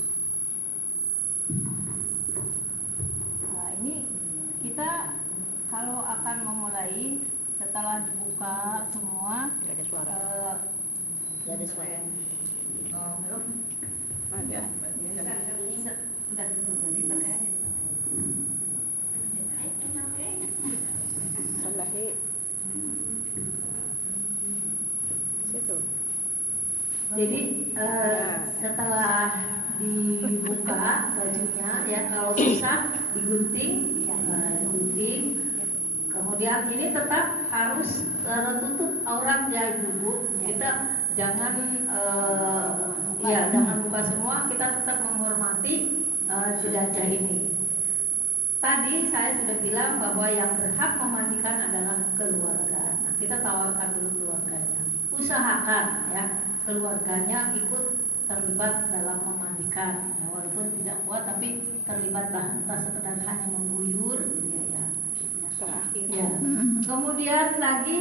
Nah, ini kita kalau akan memulai setelah dibuka semua Gak ada suara. Gak ada suara. Belum? Ada. Udah. Situ. Jadi setelah dibuka bajunya ya kalau susah digunting, digunting. Kemudian ini tetap harus tertutup aurat ya ibu. Kita jangan jangan buka semua, kita tetap menghormati jenazah ini. Tadi saya sudah bilang bahwa yang berhak memandikan adalah keluarga. Nah, kita tawarkan dulu keluarganya. Usahakan ya keluarganya ikut terlibat dalam memandikan. Ya, walaupun tidak kuat tapi terlibatlah, entah sekedar hanya mengguyur ya. Ya. Kemudian lagi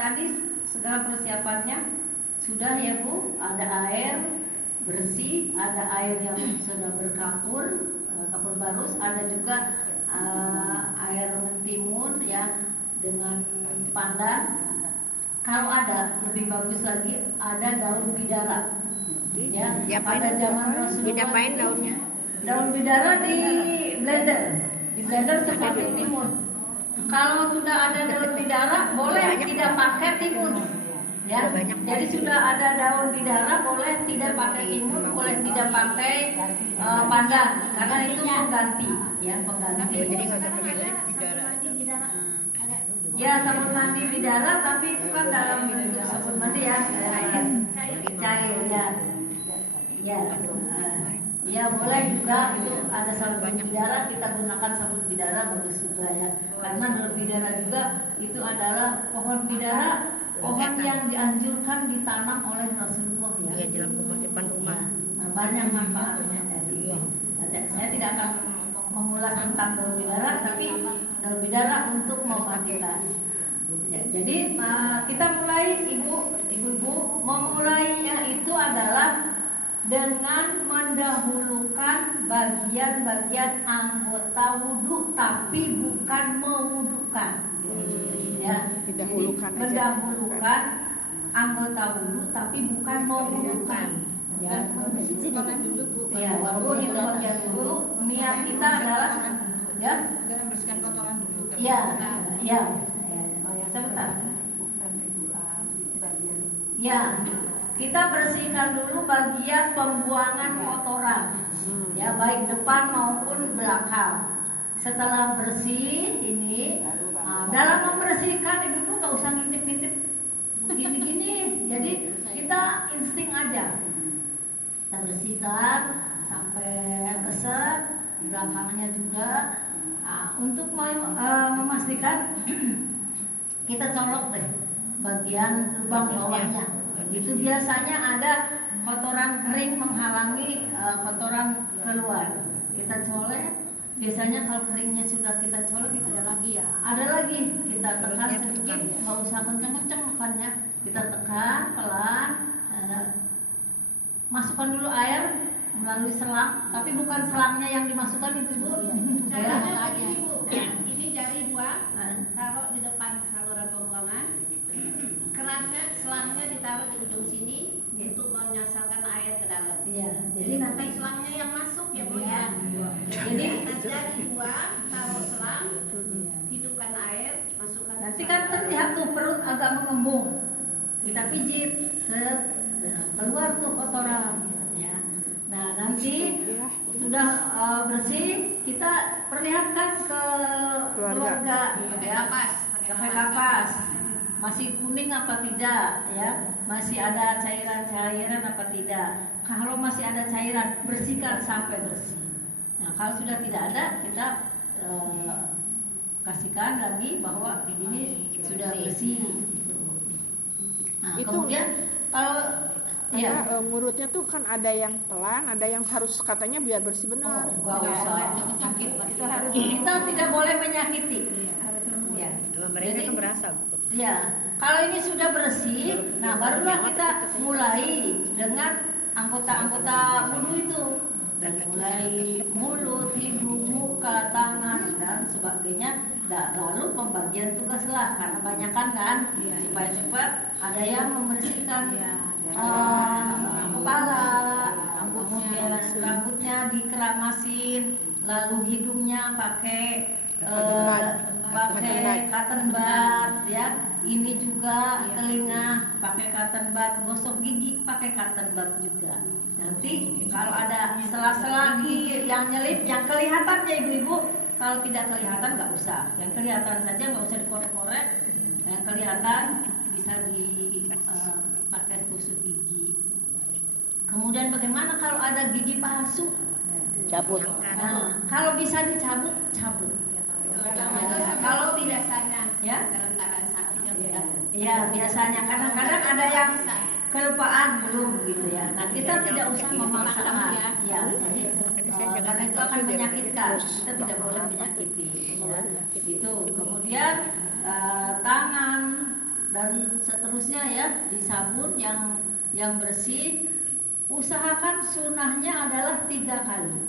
tadi segala persiapannya sudah ya Bu, ada air bersih, ada air yang sudah berkapur, kapur barus, ada juga air mentimun ya dengan pandan. Kalau ada lebih bagus lagi ada daun bidara. Ya, pada zaman Rasulullah Diapain daunnya? daun bidara di blender seperti timun. Kalau sudah ada daun bidara boleh tidak pakai timun. Ya, jadi sudah ada daun bidara boleh tidak pakai timun, boleh tidak pakai pandan karena itu pengganti ya, pengganti. Jadi nggak usah pakai bidara. Ya, sabun mandi bidara tapi itu kan dalam bentuk sabun mandi ya, cair ya. Ya, ya boleh juga itu ada sabun bidara, kita gunakan sabun bidara bagus juga ya. Karena daun bidara juga itu adalah pohon bidara, pohon yang dianjurkan ditanam oleh Rasulullah ya. Iya, di dalam depan rumah. Nah, banyak manfaatnya tadi. Saya tidak akan mengulas tentang daun bidara, tapi daun bidara untuk memandikan. Ya, jadi kita mulai ibu-ibu memulainya itu adalah dengan mendahulukan bagian-bagian anggota wudhu, tapi bukan mewudukan. Ya, mendahulukan anggota wudhu, tapi bukan mewudukan. Ya, kotoran dulu Bu. Ya, walaupun itu bagian dulu, niat kita adalah ya membersihkan kotoran dulu. Ya, ya. Sebentar. Ya, kita bersihkan dulu bagian pembuangan kotoran. Ya, baik depan maupun belakang. Setelah bersih ini, dalam membersihkan ibu-ibu nggak usah ngintip-ngintip gini-gini. Jadi kita insting aja. Kita bersihkan sampai keset, belakangnya juga. Untuk memastikan kita colok deh bagian lubang bawahnya. Itu biasanya ada kotoran kering menghalangi kotoran keluar. Kita colek. Biasanya kalau keringnya sudah kita colek itu ada lagi ya. Ada lagi. Kita tekan sedikit, nggak usah kenceng-kenceng tekannya. Kita tekan pelan. Masukkan dulu air melalui selang, tapi bukan selangnya yang dimasukkan ibu-ibu. Caranya begini Bu, ini jari dua, taruh di depan saluran pembuangan, kerannya selangnya ditaruh di ujung sini untuk menyasarkan air ke dalam. Iya, jadi nanti selangnya yang masuk ya Bu ya. Jadi jari dua, taruh selang, hidupkan air, masukkan. Nanti kan terlihat tuh perut agak mengembung. Kita pijit, keluar tuh kotoran. Ya. Nah nanti sudah bersih, kita perlihatkan ke keluarga ya, pakai kapas, masih kuning apa tidak ya, masih ada cairan-cairan apa tidak. Kalau masih ada cairan, bersihkan sampai bersih. Nah kalau sudah tidak ada, kita kasihkan lagi bahwa ini sudah bersih. Nah, kemudian kalau ngurutnya tuh kan ada yang pelan, ada yang harus katanya biar bersih benar. Itu sakit. Itu harus, kita tidak boleh menyakiti. Ya. Mereka kan berasa. Ya, kalau ini sudah bersih, nah barulah kita mulai dengan anggota-anggota wudhu itu. Dan mulai mulut, hidung, muka, tangan dan sebagainya. Lalu pembagian tugas lah, karena banyakan kan, supaya cepat. Ada yang membersihkan kepala, kemudian rambutnya dikeramasin, lalu hidungnya pakai cotton bud ya. Ini juga telinga pakai cotton bud, gosok gigi pakai cotton bud juga. Nanti kalau ada sela-sela yang nyelip, yang kelihatannya ibu-ibu, kalau tidak kelihatan nggak usah. Yang kelihatan saja nggak usah dikorek-korek. Yang kelihatan bisa pakai tusuk gigi. Kemudian bagaimana kalau ada gigi palsu? Cabut. Nah, kalau bisa dicabut, cabut. Kalau biasanya Ya? dalam keadaan sakitnya sudah. Ya, biasanya kadang-kadang ada yang kelupaan belum gitu ya. Nah, kita tidak usah memaksakan. Ya, jadi karena itu akan menyakitkan. Kita tidak boleh menyakiti. Ya. Itu. Kemudian tangan dan seterusnya ya disabun yang bersih. Usahakan sunnahnya adalah 3 kali.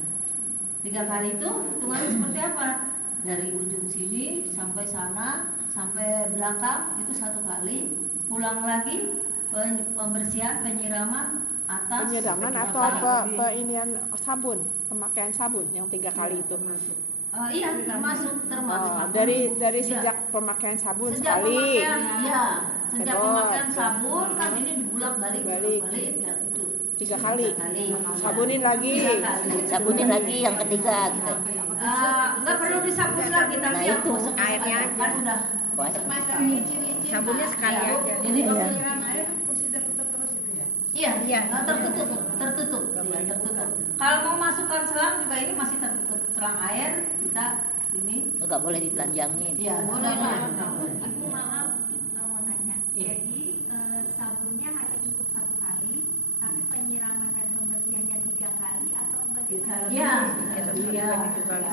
3 kali itu hitungannya seperti apa? Dari ujung sini sampai sana, sampai belakang itu 1 kali. Ulang lagi pembersihan, penyiraman atas. Penyiraman atau inian sabun, pemakaian sabun yang 3 kali itu. Iya, termasuk. Dari sejak pemakaian sabun Sejak sekali. sejak pemakaian sabun kan ini dibulak-balik ya itu. 3 kali. Sabunin lagi. Sabunin lagi yang ketiga gitu. Nggak perlu disabun lagi, tapi Nah, yang itu. airnya kan udah. Sabunnya sekali aja. Jadi Siram air mesti tertutup terus itu ya. Iya, tertutup. Kalau mau masukkan selang juga ini masih tertutup. Selang air kita ini. Nggak boleh ditelanjangin. Iya, boleh lah. Ibu maaf mau nanya. Jadi sabunnya hanya cukup 1 kali, tapi penyiraman dan pembersihannya 3 kali atau bagaimana? Iya.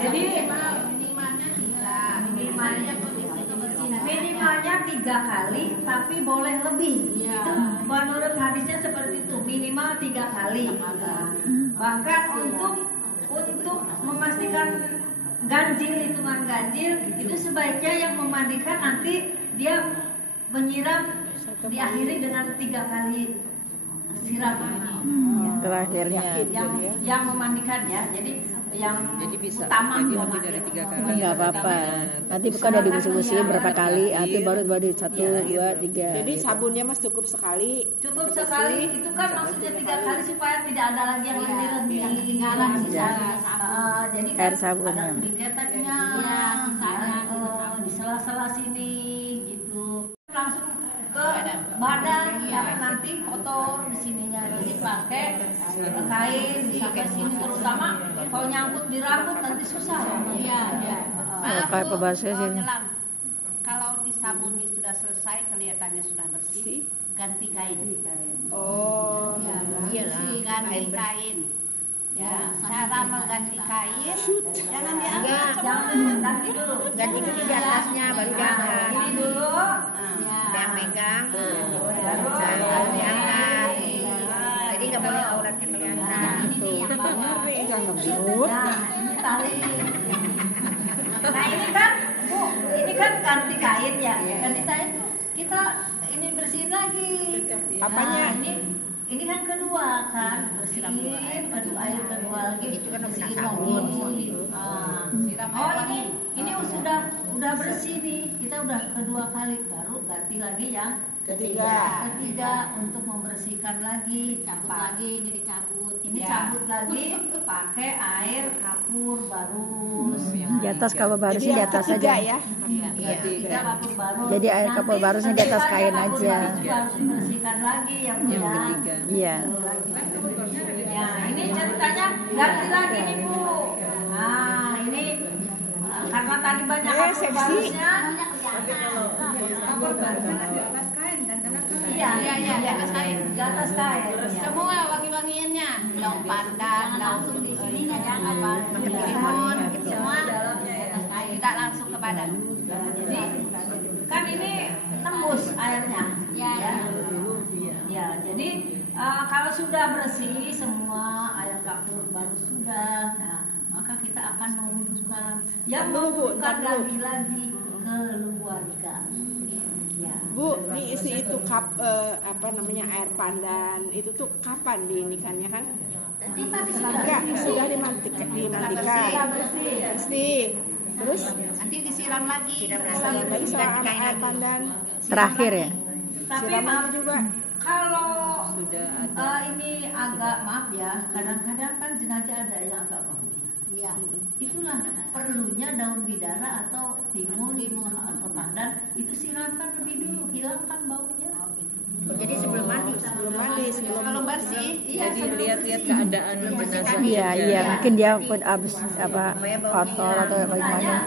Jadi Minimalnya 3. minimalnya 3 kali, tapi boleh lebih. Itu menurut hadisnya seperti itu, minimal 3 kali. Bahkan untuk memastikan hitungan ganjil itu sebaiknya yang memandikan nanti dia menyiram diakhiri dengan 3 kali siraman. Terakhirnya. Yang memandikan ya. Jadi bisa utama jadi lebih dari 3 kali. Enggak apa-apa. Nanti bukan ada diskusinya berapa kali, nanti baru 1, 2, 3. Jadi sabunnya mas cukup sekali. Cukup sekali, itu kan maksudnya 3 kali supaya tidak ada lagi yang lendir-lendir. Jadi kan Air sabun. ada briketannya, di sela-sela sini gitu. Langsung ke badan yang nanti kotor di sininya. Jadi pakai kain sampai sini, terutama kalau nyangkut di rambut nanti susah. Iya. Pakai pembasuh sih. Kalau disabuni sudah selesai, kelihatannya sudah bersih, ganti kain. Oh, Ganti kain. Ya, cara mengganti kain jangan diangkat. Jangan ganti dulu. Ganti dulu di atasnya baru diangkat. Ini dulu. Yang megang, Baru diangkat. Jadi nggak boleh auratnya kelihatan. Nah, ini tali. Nah, ini kan ganti kain ya. Ganti kain tuh kita ini bersihin lagi. Apanya? Ini kan kedua kan, bersihin air kedua lagi, bersihin lagi. Oh ini udah bersih nih, kita udah kedua kali, baru ganti lagi yang ketiga untuk membersihkan lagi. Cabut lagi, ini dicabut. Ini cabut lagi, pakai air kapur barus. Di atas kapur barusnya di atas saja. Ya. Ketiga kapur barus. Jadi air kapur barusnya di atas kain aja. Harus dibersihkan lagi yang ketiga. Iya. Ya, ini ceritanya ganti lagi nih Bu. Nah, ini karena tadi banyak kapur barusnya. Kapur barusnya di atas kain kan, karena Iya, di atas kain. Di atas kain. Semua wangi-wangiannya, daun pandan, langsung di sini jangan Timun, semua tidak langsung ke badan. Jadi kan ini tembus airnya. Ya, jadi kalau sudah bersih semua air kapur baru sudah, nah maka kita akan menghubungkan yang menghubungkan lagi-lagi keluarga. Ya. Bu, nih isi itu air pandan itu tuh kapan diinikannya kan? Tadi sudah dimandikan. Bersih. Terus Nanti disiram lagi. lagi soal air pandan. Terakhir ya. Tapi Siramannya juga. kalau ini agak maaf ya, kadang-kadang kan jenazah ada yang agak bau. Iya. Itulah perlunya daun bidara atau timun atau pandan itu siramkan lebih dulu, hilangkan baunya. Jadi sebelum mandi. Kalau bersih, Jadi lihat-lihat keadaan jenazah. Iya, iya, mungkin dia pun abis apa kotor atau bagaimana.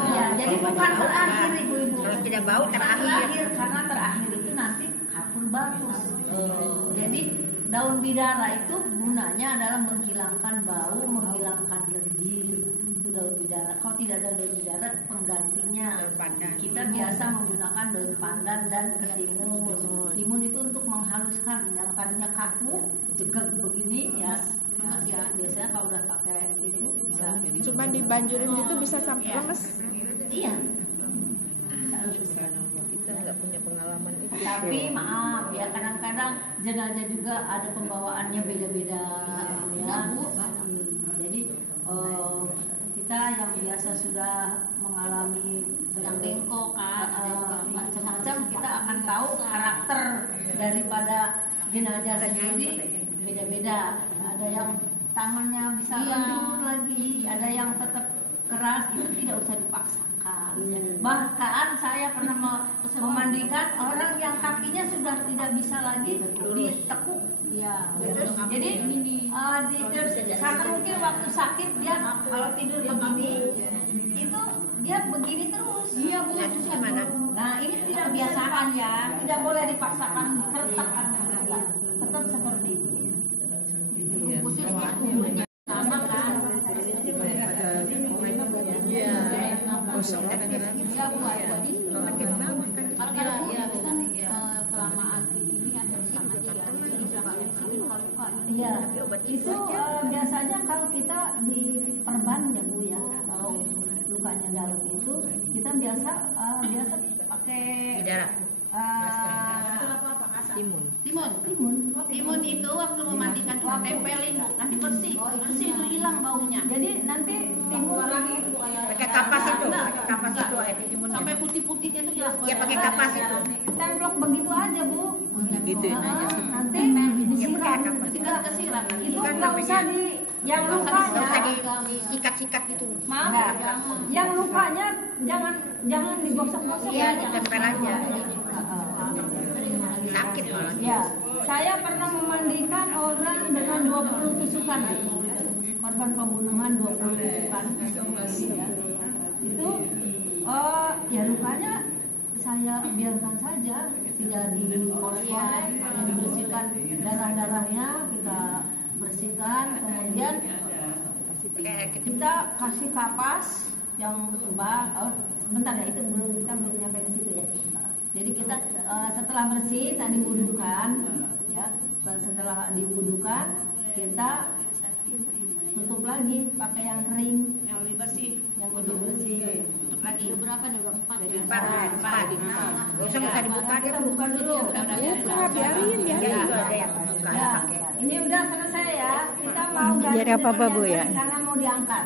Ya, jadi bukan terakhir ibu-ibu. Kalau tidak bau terakhir. Karena terakhir itu nanti kapur bagus. Jadi daun bidara itu gunanya adalah menghilangkan bau, menghilangkan lendir. Itu daun bidara. Kalau tidak ada daun bidara, penggantinya kita biasa menggunakan daun pandan dan ketimun. Timun itu untuk menghaluskan yang tadinya kaku, jegek begini ya. Ya, biasanya kalau udah pakai itu bisa. Cuma dibanjurin gitu bisa sampai lemes. Iya. Kita nggak punya pengalaman itu. Tapi maaf ya, kadang-kadang jenazah juga ada pembawaannya beda-beda ya. Jadi kita yang biasa sudah mengalami yang bengkok kan, macam-macam, kita akan tahu karakter daripada jenazah sendiri beda-beda. Ada yang tangannya bisa lentur lagi, ada yang tetap keras, itu tidak usah dipaksakan. Bahkan saya pernah memandikan orang yang kakinya sudah tidak bisa lagi ditekuk. Ya, jadi karena mungkin waktu sakit dia kalau tidur begini, itu dia begini terus. Iya bu, itu gimana? Nah ini tidak biasaan ya, tidak boleh dipaksakan kertak, tetap seperti itu. Sama kan? Iya. Iya, itu biasanya kalau kita diperban ya bu ya, kalau lukanya dalam itu kita biasa pakai Bidara. Timun itu waktu memandikan tuh tempelin bu, nanti bersih itu hilang baunya. Jadi nanti timun lagi itu Pakai kapas itu, timun. Sampai putih-putihnya tuh jelas. Ya pakai kapas itu. Templok begitu aja bu. Gitu. Nanti disiram. Tinggal kesiram. Itu nggak usah di yang lukanya. Disikat-sikat gitu. Maaf, yang lukanya jangan digosok-gosok. Iya, ditempel aja. Sakit malah. Ya, saya pernah memandikan orang dengan 20 tusukan. Korban pembunuhan 20 tusukan. Ya. Itu ya lukanya saya biarkan saja, tidak dikorek-korek, hanya dibersihkan darah-darahnya, kita bersihkan, kemudian kita kasih kapas yang tebal. Sebentar ya, itu kita belum nyampe ke situ ya. Jadi kita setelah bersih tadi wudukan, ya, setelah diwudukan kita tutup lagi pakai yang kering, Yang lebih bersih. Tutup lagi. Berapa nih bang? 4 ya? 4. Nggak usah dibuka, dia buka dulu. Biarin. Ya, ini udah selesai ya. Kita mau ganti Jadi apa bu ya? karena mau diangkat.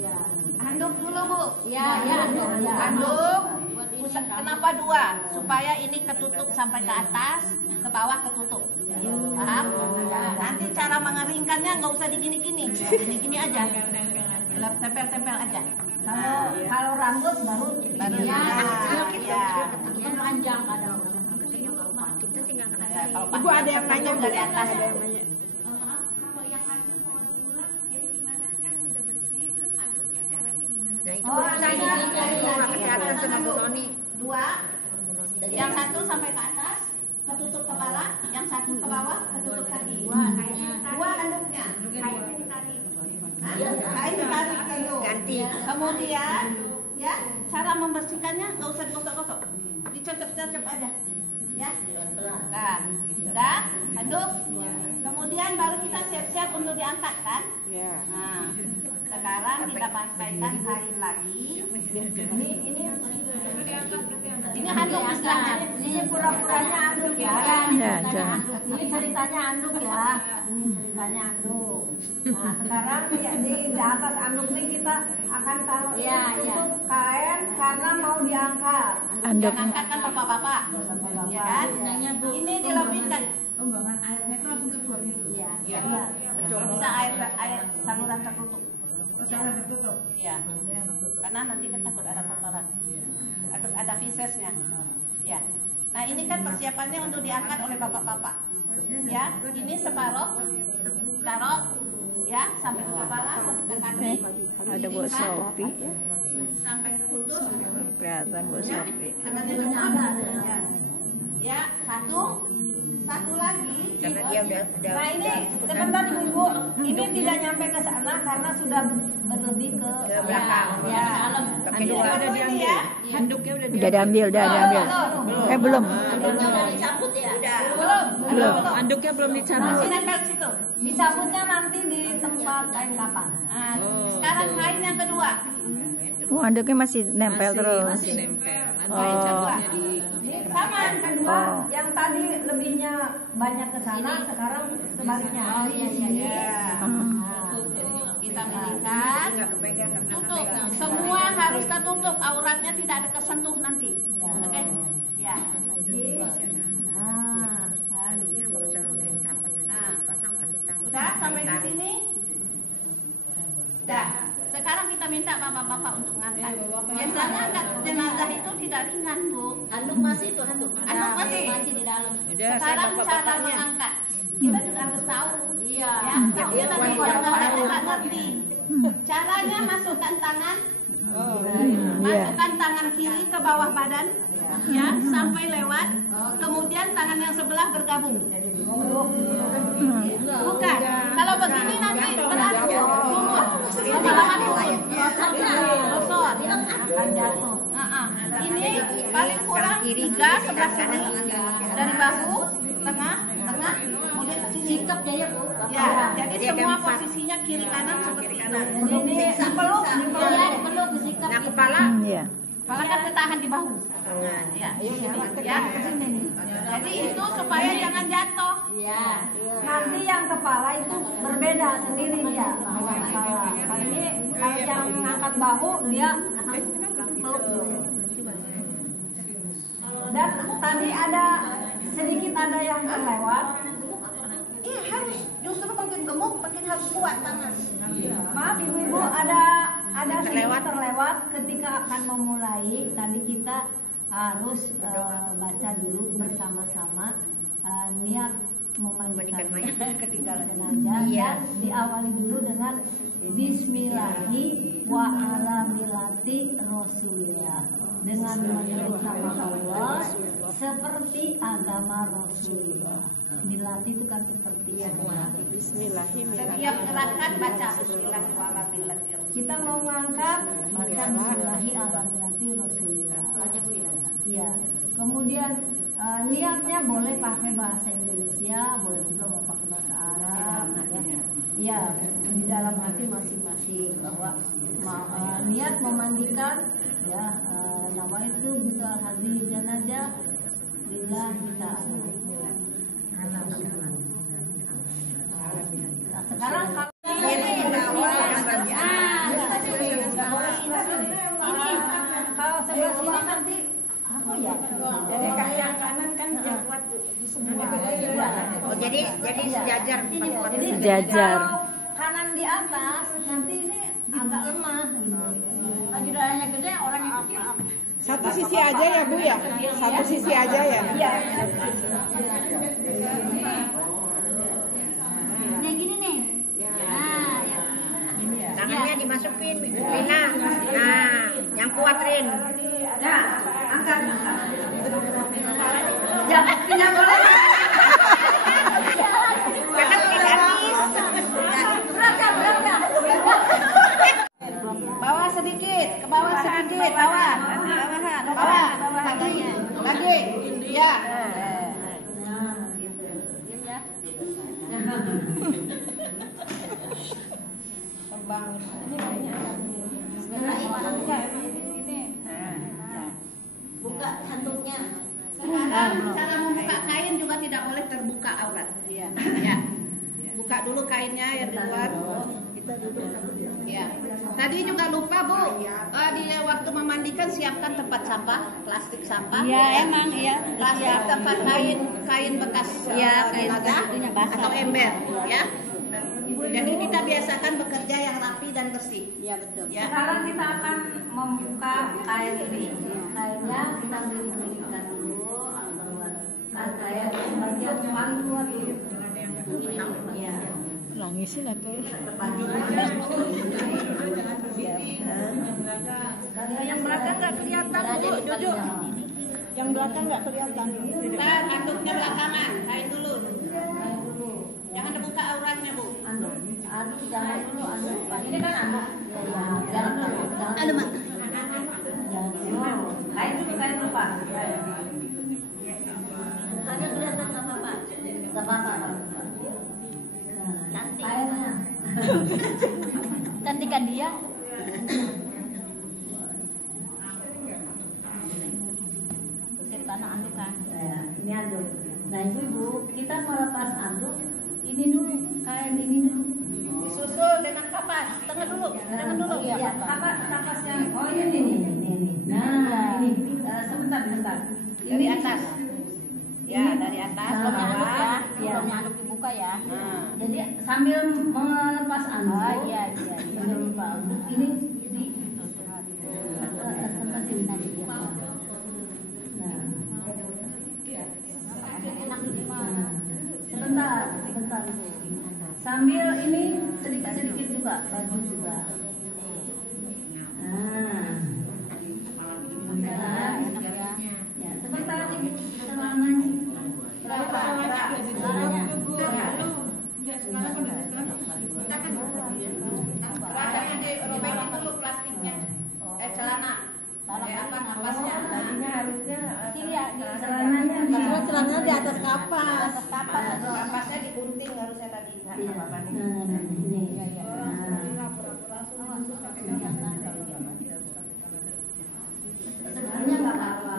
Ya. Handuk dulu bu. Ya, handuk. Handuk. Kenapa 2? Supaya ini ketutup sampai ke atas, ke bawah ketutup. Paham? Nanti cara mengeringkannya nggak usah digini-gini, gini-gini aja. Tempel-tempel aja. Kalau rambut baru Ya. panjang kadang. Kita sih nggak ngerasain. Ibu ada yang nanya dari atas. Kalau yang handuk mau diulang, jadi gimana? Kan sudah bersih, terus handuknya caranya gimana? Nah itu saya nggak kelihatan sama Bu Noni. 2, yang 1 sampai ke atas, ketutup kepala, yang 1 ke bawah, ketutup kaki. 2 handuknya. Kainnya ditarik. Kain ditarik dulu. Ganti. Kemudian, ya, cara membersihkannya nggak usah digosok-gosok, dicocok-cocok aja, ya. Nah, udah, handuk. Kemudian baru kita siap-siap untuk diangkat kan? Nah, sekarang kita pakaikan kain lagi. Ini handuk istilahnya. Ini pura-puranya anduk ya. Jangan. Ini ceritanya anduk ya. Ini ceritanya anduk. Nah sekarang di atas anduk ini kita akan taruh untuk kain karena mau diangkat. Anduk. Yang angkat kan bapak-bapak, ya kan? Ini dilebihkan. Pembuangan airnya itu langsung ke bawah itu. Iya. Bisa air saluran tertutup. Saluran tertutup. Iya. Karena nanti kan takut ada kotoran. Ada fesesnya. Ya. Nah ini kan persiapannya untuk diangkat oleh bapak-bapak. Ya, ini separuh, taruh, ya sampai ke kepala, sampai ke kaki. Ada buat Sophie ya. Sampai ke lutut. Kelihatan buat Sophie. Tangannya cukup. Ya, satu lagi. Karena dia udah Nah ini sebentar Ibu, ini tidak nyampe ke sana karena sudah berlebih ke belakang. Ya. Handuknya udah diambil. Handuknya udah Udah diambil. Belum. Handuknya udah dicabut ya? Udah. Belum. Handuknya belum dicabut. Masih nempel situ. Dicabutnya nanti di tempat kain kapan. Nah, sekarang kain yang kedua. Oh, handuknya masih nempel terus. Masih nempel. Nanti Oh. dicabutnya di Sama. Yang kedua, yang tadi lebihnya banyak ke sana, sekarang sebaliknya. Kita miringkan, tutup. Semua harus tertutup, auratnya tidak ada kesentuh nanti. Oke? Ya. Udah sampai di sini? Udah. Sekarang kita minta bapak-bapak untuk ngangkat. Biasanya angkat jenazah itu tidak ringan, Bu. handuk masih itu handuk. Handuk masih di dalam. Sekarang cara mengangkat. Kita juga harus tahu. Iya. Ya, tapi tadi yang ngangkatnya nggak ngerti. Caranya masukkan tangan, masukkan tangan kiri ke bawah badan, ya sampai lewat. Kemudian tangan yang sebelah bergabung. Bukan. Kalau begini nanti berat lumut. Malahan lumut. Gosor. Akan jatuh. Ini paling kurang 3 sebelah sini. Dari bahu, tengah, kemudian ke sini. Sikap ya Bu. Ya, jadi semua posisinya kiri kanan seperti itu. Ini peluk, Peluk sikap. Nah, kepala, Iya. kepala kan ketahan di bahu. Ya, ya. Jadi itu supaya jangan jatuh. Iya. nanti yang kepala itu berbeda sendiri dia. Kalau ini kalau yang mengangkat bahu dia peluk dulu. Dan tadi ada sedikit ada yang terlewat. Iya harus, justru makin gemuk makin harus kuat tangan. Maaf ibu-ibu, ada sedikit terlewat ketika akan memulai. Tadi kita harus baca dulu bersama-sama niat memandikan mayat ketika jenazah dan diawali dulu dengan Bismillahi wa ala millati Rasulillah, dengan menyebut nama Allah seperti agama Rasulullah. Milati itu kan seperti agama. Setiap gerakan baca Bismillahi wa ala millati Rasulillah. Kita mau mengangkat baca Bismillahi ala millati Rasulillah. Iya. Kemudian niatnya boleh pakai bahasa Indonesia, boleh juga mau pakai bahasa Arab. Iya, di dalam hati masing-masing bahwa niat memandikan ya nama itu bisa hadir jenazah lillahi ta'ala. Nah, sekarang kalau sebelah sini nanti apa ya? Jadi yang kanan kan yang kuat di semua. Oh, jadi sejajar. Jadi Sejajar. kalau kanan di atas nanti ini agak lemah gitu. Lagi darahnya gede orang yang kecil. Satu sisi aja ya Bu ya? Satu sisi aja ya? Iya. Nah gini nih. Nah, Tangannya dimasukin, Rina. Nah, yang kuat Rin. Nah, angkat. Jangan boleh. Bawah sedikit, ke bawah sedikit, bawah. Lagi. Ya. Buka handuknya. Sekarang cara membuka kain juga tidak boleh terbuka aurat. Ya. Buka dulu kainnya yang di luar. Ya. Tadi juga lupa Bu, di waktu memandikan siapkan tempat sampah, plastik sampah. Iya, emang iya. Plastik tempat kain bekas kain bekas atau ember, ya. Jadi kita biasakan bekerja yang rapi dan bersih. Iya betul. Ya. Sekarang kita akan membuka kain ini. Kainnya kita berikan dulu antara kayak bagian paling luar tuh. Iya. Nangisin atau Yang belakang nggak kelihatan, Bu. Duduk. Yang belakang nggak kelihatan. Ntar anduknya belakangan, kain dulu. Jangan dibuka auratnya, Bu. Anduk jangan dulu, anduk. Ini kan anduk. Jangan dulu. Aduh, Mak. Kain dulu, kain dulu, Pak. Ada kelihatan nggak apa-apa? Nggak apa-apa. Cantik. Kainnya. Cantikan dia. Terus tanah anduk kan? Ya, ini anduk. Nah ibu-ibu, kita melepas anduk. Ini dulu, kain ini dulu. Disusul dengan kapas. Tengah dulu. Jangan dulu. Iya, kapas yang. Oh ini. Nah ini. Sebentar. Dari atas. Ya, dari atas ke bawah. Belum Anduk dibuka ya. Jadi sambil melepas anduk. Oh iya. Sambil melepas anduk ini di sampai sini tadi ya. Nah. Sebentar Bu. Sambil ini sedikit juga baju juga. Ya, sebentar ini celananya. Berapa? Terakhirnya dirobekin dulu plastiknya. Celana. Kapasnya. Tadinya harusnya Sini ya, Celananya celana di atas kapas. Kapasnya digunting harusnya tadi. ini. Sebenarnya nggak apa-apa.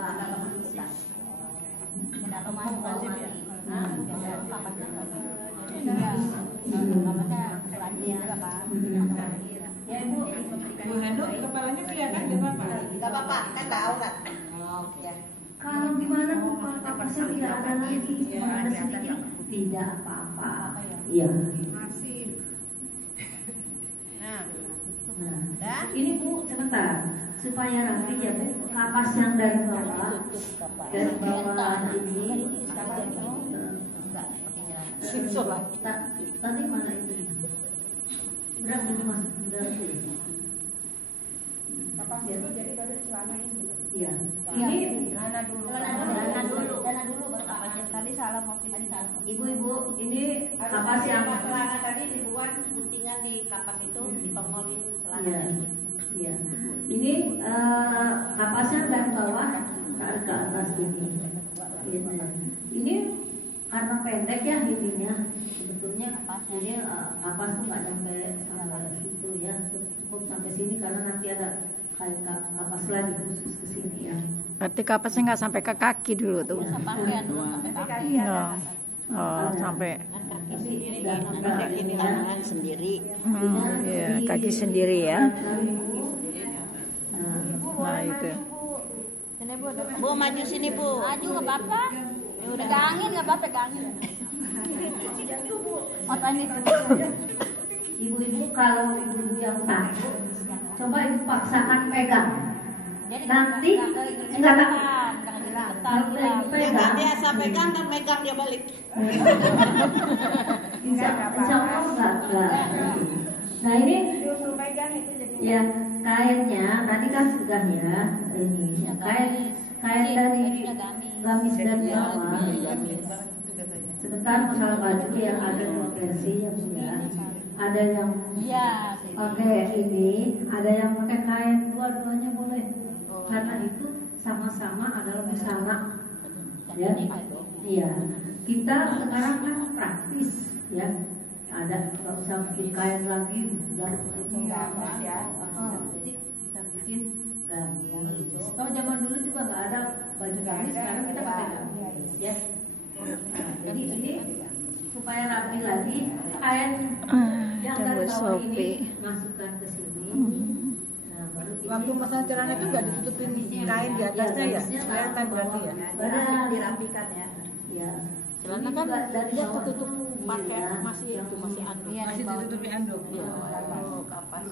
Ya Ibu. Bu Handuk kepalanya kelihatan nggak apa-apa? Nggak apa-apa, kan nggak aurat. Kalau gimana Bu, kapasnya tidak ada lagi, cuma ada sedikit. Tidak apa-apa. Iya. Nah, ini Bu sebentar supaya rapi ya Bu, kapas yang dari bawah ini. Tadi mana itu? Berapa itu masuk berarti? Kapas itu jadi baru celana ini. Iya. Ini Celana dulu baru kapasnya. Tadi salah posisi. Ibu-ibu, ini kapas yang celana tadi dibuat guntingan di kapas itu, ditongolin celana Iya. tadi. Iya. Ini kapasnya dari bawah tarik ke atas gini. Gitu. Ini karena pendek ya ininya. Sebetulnya ini kapas tuh nggak sampai situ ya, cukup sampai sini karena nanti ada kayak kapas lagi khusus ke sini ya. berarti kapasnya nggak sampai ke kaki dulu tuh. Oh, sampai Ini tangan sendiri. ya, kaki sendiri ya. Nah itu. Bu maju sini Bu. Maju nggak apa-apa. Pegangin nggak apa-apa, pegangin. Otaknya itu. Ibu-ibu kalau ibu-ibu yang takut, coba ibu paksakan pegang. Nanti enggak takut. Kalau ibu Dia nggak pegang, biasa pegang dan megang dia balik. insya Allah enggak. Nah ini Justru pegang itu jadi. ya kainnya tadi kan sudah ya ini kain dari gamis dari bawah. Sebentar masalah baju yang ada dua versi yang sudah ada yang pakai ini, ada yang pakai kain, dua-duanya boleh karena itu sama-sama adalah busana ya. Iya, kita sekarang kan praktis ya, ada nggak usah bikin kain lagi udah ya. Jadi kita bikin gamis. Kalau zaman dulu juga nggak ada baju gamis, sekarang kita pakai gamis ya. Jadi ini supaya rapi lagi, kain yang dari bawah ini masukkan ke sini. Nah, baru ini. Waktu pasang celana itu nggak ditutupin kain di atasnya ya? Kelihatan berarti ya? Badan Dirapikan ya. ya. Celana kan dia tertutup pakai masih itu masih anduk. Masih ditutupi anduk. Oh, kapas.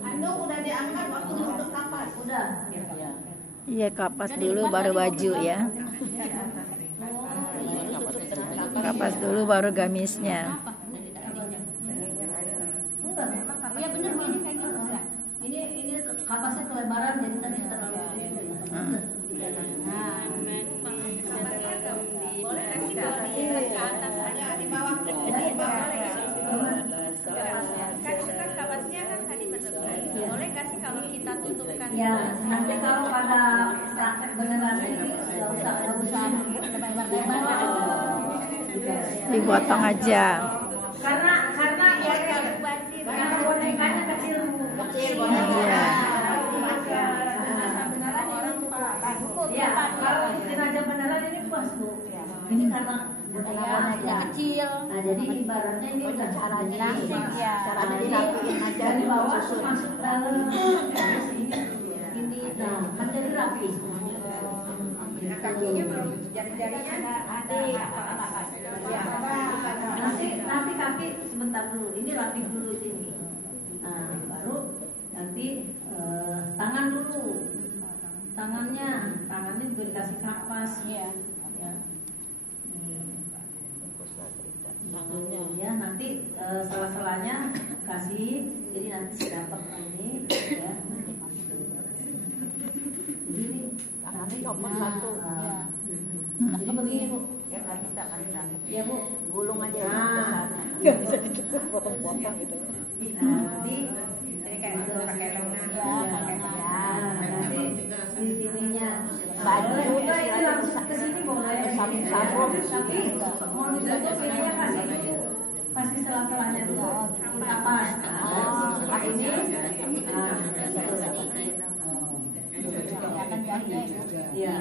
Anduk udah diangkat waktu untuk kapas. Udah. Iya, kapas dulu baru baju ya. Kapas dulu baru gamisnya. Iya benar ini kayak gitu ya. Ini kapasnya kelebaran jadi tadi terlalu. Boleh kasih kalau diikat ke atas aja di bawah kan kapasnya kan tadi berlebihan. Boleh kasih kalau kita tutupkan. Ya, nanti kalau pada praktek beneran ini nggak usah Dipotong aja. karena bonekanya kecil. Iya. Ya, kalau jenazah beneran ini puas Bu. Ini karena bonekanya kecil. Nah, jadi ibaratnya ini udah caranya ya. Caranya dirapiin aja dari bawah masuk dalam ini. Nah, kan jadi rapi. Kakinya belum, jari-jarinya Nanti kaki sebentar dulu. Ini rapi dulu sini. Nah, baru nanti tangan dulu. Tangannya juga dikasih kapas ya. Tangannya ya, nanti sela-selanya kasih, jadi nanti dapat ini ya. Ini tangannya copot satu. Jadi begini Bu. Ya nggak bisa kan? Ya Bu, gulung aja. Nggak bisa dicukup potong-potong gitu. Nanti kayak gitu pakai lengan. Nanti di sininya baju itu langsung ke sini boleh sabun tapi mau ditutup ininya kasih sela-selanya dulu kapas. Ini akan jahit ya.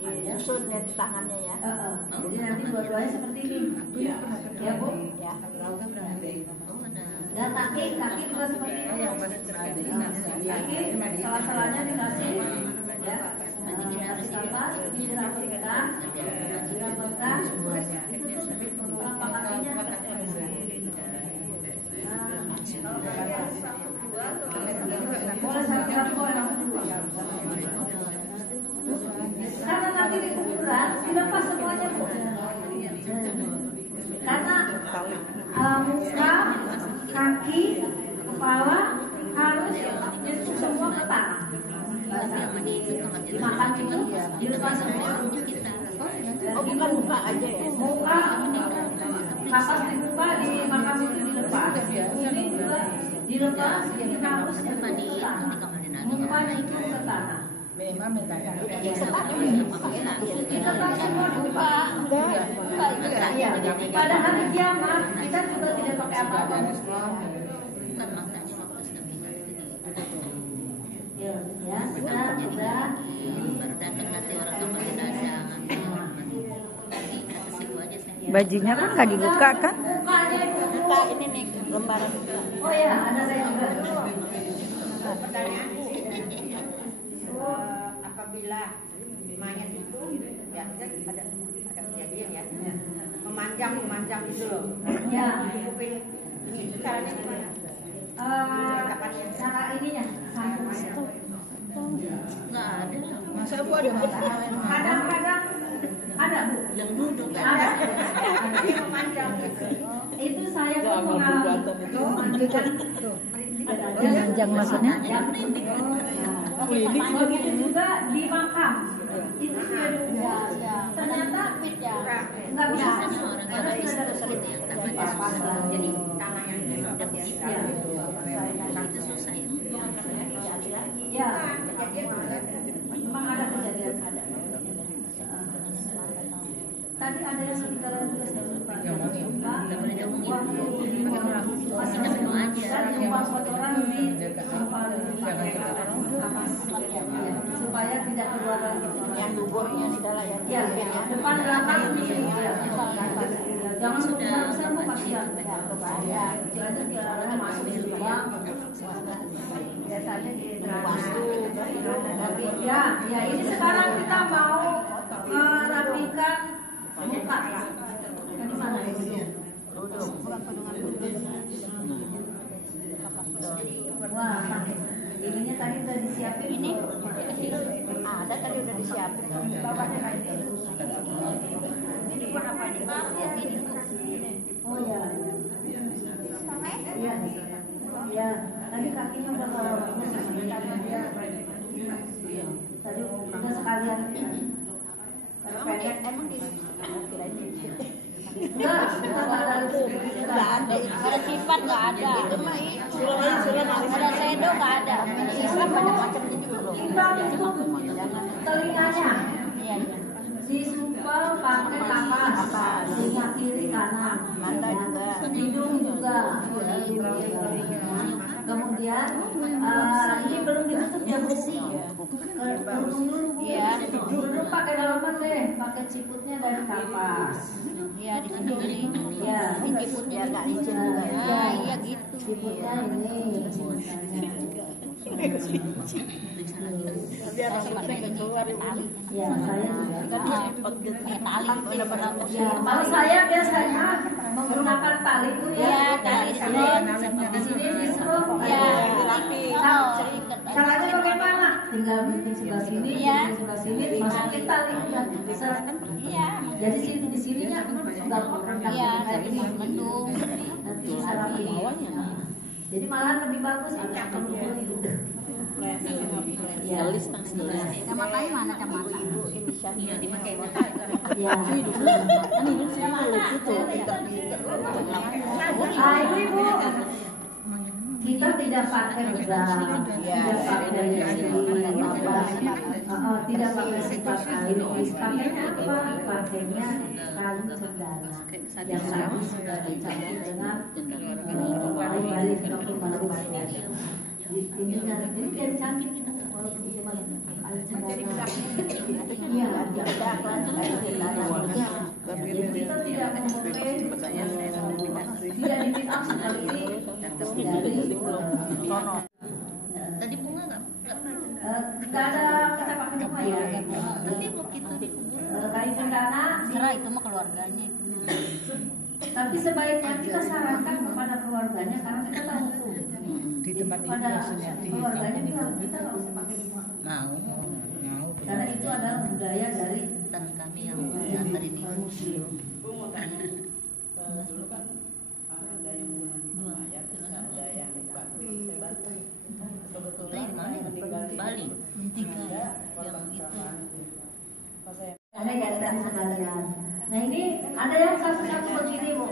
Nyusun ya di tangannya ya. Jadi nanti dua-duanya seperti ini. Ya Bu. Ya. Dan kaki juga seperti itu. Kaki salah-salahnya dikasih ya. Dikasih kapas, ini dirapikan, dirapatkan. Itu tuh telapak kakinya. Boleh satu boleh langsung dua. Karena nanti di kuburan dilepas semuanya Bu. Karena muka, kaki, kepala harus itu semua ke tanah. Dimakan itu dilepas semua. Oh bukan muka aja ya? Muka, kapas dibuka, dimakan itu dilepas. Ini juga dilepas, ini harus mukanya itu ke tanah. Kita tak semua buka, ya. Pada hari kiamat kita juga tidak pakai apa-apa. Ya, sudah. Bajunya kan nggak dibuka kan? Buka ini nih lembaran. Oh ya, ada saya juga. Pertanyaanku, apabila mayat itu biasanya ada kejadian ya, memanjang itu loh. Ya. Itu caranya gimana? Cara ininya Nggak ada. Masa Bu ada masalah? Kadang-kadang ada Bu. Yang duduk Ada. Memanjang. Itu saya pun mengalami Panjang maksudnya? Begitu juga di makam. Itu sudah diubah. Ternyata nggak bisa masuk karena sudah ada kesulitan. Jadi Tanah yang sudah disiapkan itu susah ya. Ya, memang ada kejadian ada. Tadi ada yang sekitar supaya tidak keluar yang duburnya segala ya. Depan belakang jangan besar Bu kasihan. Jadi biar masuk di lubang. Biasanya di ya ini sekarang kita mau merapikan muka. Di mana itu? Wah, ininya tadi udah disiapin. Ini Ada tadi udah disiapin. Bawahnya kayak gitu. Ini buat apa nih? Oh ya. Iya. Ya, tadi kakinya udah tadi udah sekalian. Pendek Emang di enggak ada sifat nggak ada. Ada shadow nggak ada. Sifat banyak macam gitu loh. telinganya. Disumpel pakai kapas, telinga kiri kanan, mata juga, hidung juga. Kemudian ini belum ditutup ya besi. Kerudung dulu, ya. Dulu pakai dalaman deh, pakai ciputnya dari kapas. Iya di sini. Ya, Ciputnya nggak licin juga. Iya gitu. Ciputnya ini. Biar sampai keluar tali. Ya, saya juga. Tali benar-benar. Ya, kalau saya biasanya menggunakan tali itu ya. Tali di sini diserut. Ya, Caranya bagaimana? Tinggal gunting sebelah sini, sebelah sini, masukin tali ya. Iya. Jadi sini di sininya gampang rendang. Iya, jadi mendung. Nanti bisa rapi. Jadi malahan lebih bagus kalau gitu. Ya, Kacamata mana kacamata? Iya dipakai mata. ya. Ibu, kita tidak pakai pedang, tidak pakai tidak pakai sifat air. Pakainya apa? Pakainya tali cendana yang tadi sudah dicampur dengan balik ini jadi cantik kita kalau jadi kita tidak memulai tidak dibilang seperti ini dari Tadi bunga nggak ada kita pakai bunga ya. tapi begitu dikubur Kain cendana Serah itu mah keluarganya itu. tapi sebaiknya kita sarankan kepada keluarganya karena kita tahu tuh di tempat itu pada maksudnya keluarganya bilang kita nggak usah pakai bunga mau karena itu adalah budaya dari dan kami yang antar ini mana Bali 3 yang itu ada yang sekalian. Nah ini ada yang satu-satu begini bu,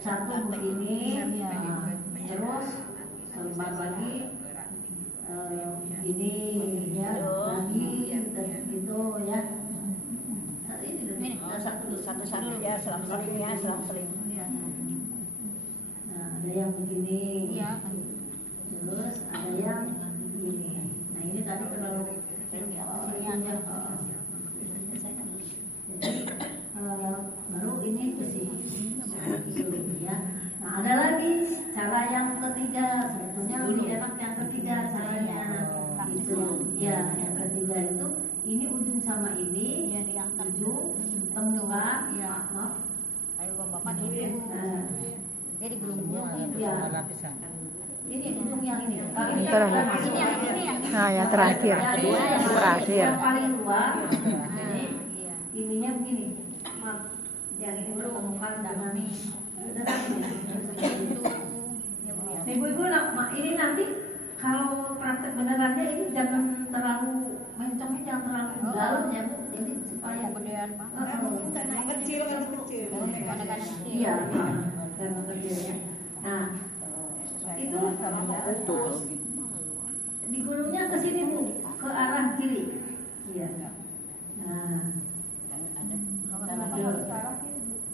satu begini, terus lembar lagi, begini ya, lagi gitu ya. Ini Satu-satu ya, selang-seling ya, selang-seling. Nah ada yang begini, terus ada yang begini. Nah ini tadi terlalu baru ini besi ya. Nah ada lagi cara yang ketiga, sebetulnya lebih enak yang ketiga caranya itu ya. Yang ketiga itu ini ujung sama ini ujung pembuka ya maaf Ayo bapak gitu. Jadi belum ya ini ujung yang ini Nah, yang terakhir. yang paling luar ininya begini maaf yang ini baru pembukaan dengan ibu-ibu ini nanti kalau praktek benerannya ini jangan terlalu mencongnya, jangan terlalu dalam ya bu, ini supaya kemudian kecil iya karena kecilnya. Nah itu digulungnya ke sini bu, ke arah kiri iya. Nah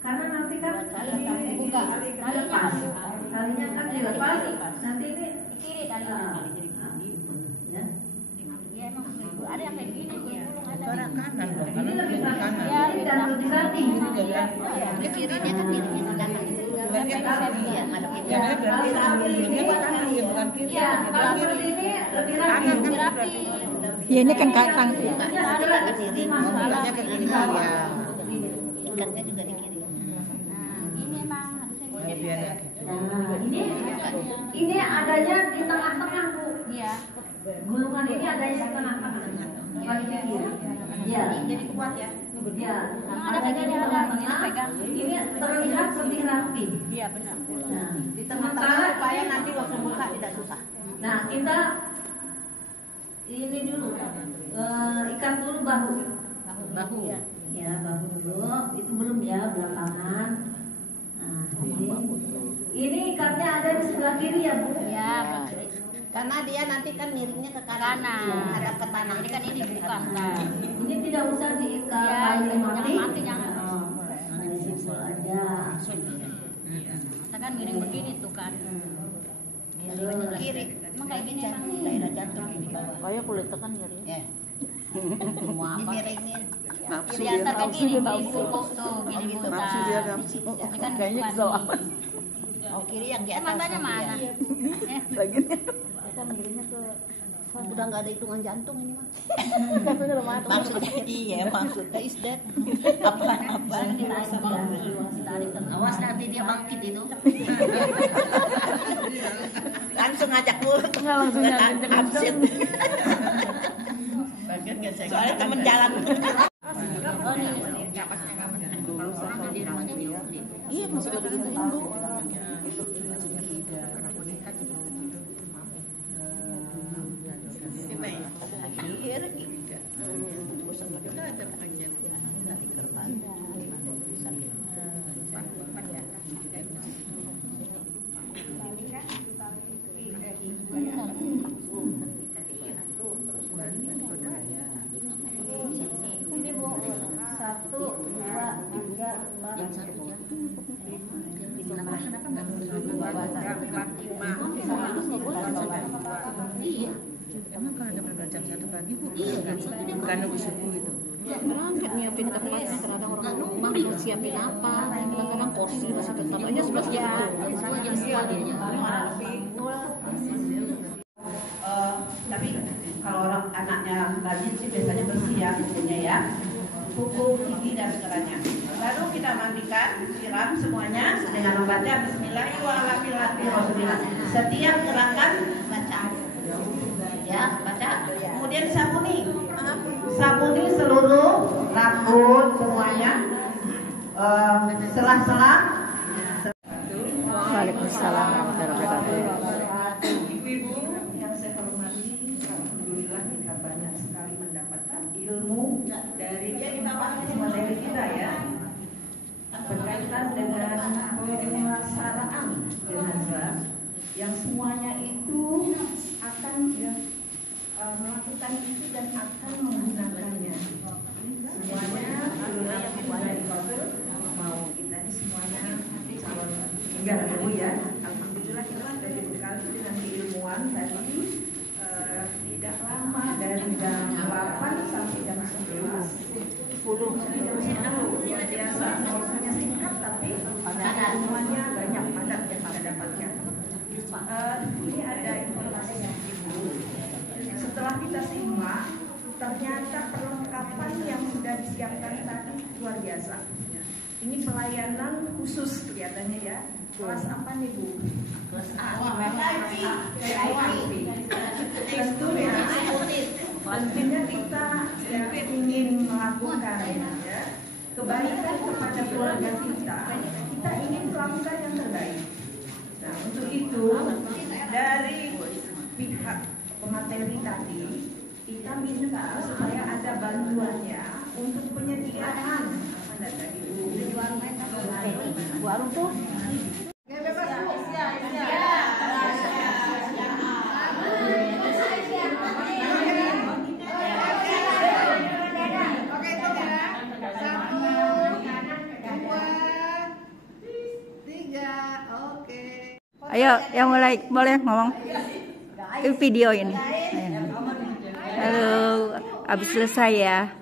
karena nanti kan ini dilepas, talinya kan dilepas, nanti ini kiri tadi ya. Iya emang ada yang kayak gini ke arah kanan dong, Ini lebih kanan. ini dan lebih rapi. ke kirinya kan kirinya ke kanan iya ngadepin Ya, berarti ini ke kanan ya, bukan kiri. Iya, kalau seperti ini lebih rapi. Kanan kan rapi. Ya ini kan kantang. bukanya ke kiri Bukanya ke kiri ya. ikatnya juga di kiri ini emang harusnya biar gitu. Nah, ini adanya di tengah-tengah, Bu. Iya. Gulungan ini adanya di tengah-tengah. Paling pinggir. Iya. Jadi kuat ya. Iya. Ada begini ada pegang. Ini terlihat lebih rapi. Iya benar. Nah, di tengah-tengah supaya nanti waktu buka tidak susah. Nah, kita ini dulu ikat dulu bahu. Bahu. Ya, bahu dulu. Itu belum ya, belakangan. Nah, ini ikatnya ada di sebelah kiri ya, Bu? Iya, karena dia nanti kan miringnya ke kanan, hadap ke tanah. Ini kan ini bukan. Ini tidak usah diikat. Ya, jangan mati, jangan. Simpel aja. Kita kan miring begini tuh kan. Miring ke kiri. Emang kayak gini emang daerah jantung ini bawah. Kayak kulit tekan nyeri. Ya. Mau apa? Dimiringin. Kiri atas kan gini, tuh gini gitu. Ini kan kayaknya kesel amat. Oh kiri yang di atas. Matanya mana? Bagiannya. Saya miringnya ke udah nggak ada hitungan jantung ini mah. Maksudnya iya, maksudnya is that apa awas nanti dia bangkit itu. Langsung ngajak gue. Nggak langsung absen. Soalnya temen jalan. Oh nih, kalau orang di rumahnya jauh. Iya masih ada begituin Bu. Ini Bu, 1, 2, 3, 4. Yang satu ya. Iya. Emang kalau ada berangkat jam 1 pagi Bu? Iya, bukan nunggu subuh itu. Berangkat nyiapin tempat, kadang orang rumah siapin apa, kadang-kadang kursi masih tetap aja 11 jam. Tapi kalau orang anaknya rajin sih biasanya bersih ya kukunya ya, kuku, gigi dan segalanya. Lalu kita mandikan, siram semuanya dengan membaca Bismillahirrahmanirrahim. Setiap gerakan baca, ya baca. Kemudian sabuni seluruh rambut semuanya, sela-sela. Waalaikumsalam warahmatullahi wabarakatuh. Ibu-ibu yang saya hormati, alhamdulillah kita banyak sekali mendapatkan ilmu dari materi kita ya, berkaitan dengan pemulasaraan jenazah yang semuanya itu akan melakukan itu dan akan menggunakannya. Semuanya mau kita ini semuanya calon tinggal dulu ya. Alhamdulillah kita sudah dibekali dengan ilmuwan tadi tidak lama dari jam 8 sampai jam 11. 10 luar biasa, waktunya singkat tapi semuanya banyak padat yang kita dapatkan. Ini ada informasi setelah kita simak, ternyata perlengkapan yang sudah disiapkan tadi luar biasa. Ini pelayanan khusus kelihatannya ya. Kelas apa nih Bu? Kelas A. Tentunya kita ingin melakukan ya, kebaikan kepada keluarga kita. Kita ingin melakukan yang terbaik. Nah untuk itu dari pihak pemateri tadi kita minta supaya ada bantuannya untuk penyediaan mana tadi warung tuh. Ayo, yang mulai boleh ngomong. Ini video ini. Halo, habis selesai ya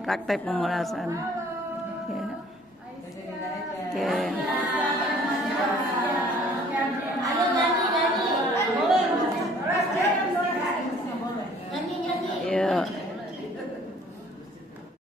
praktek pemulasaran.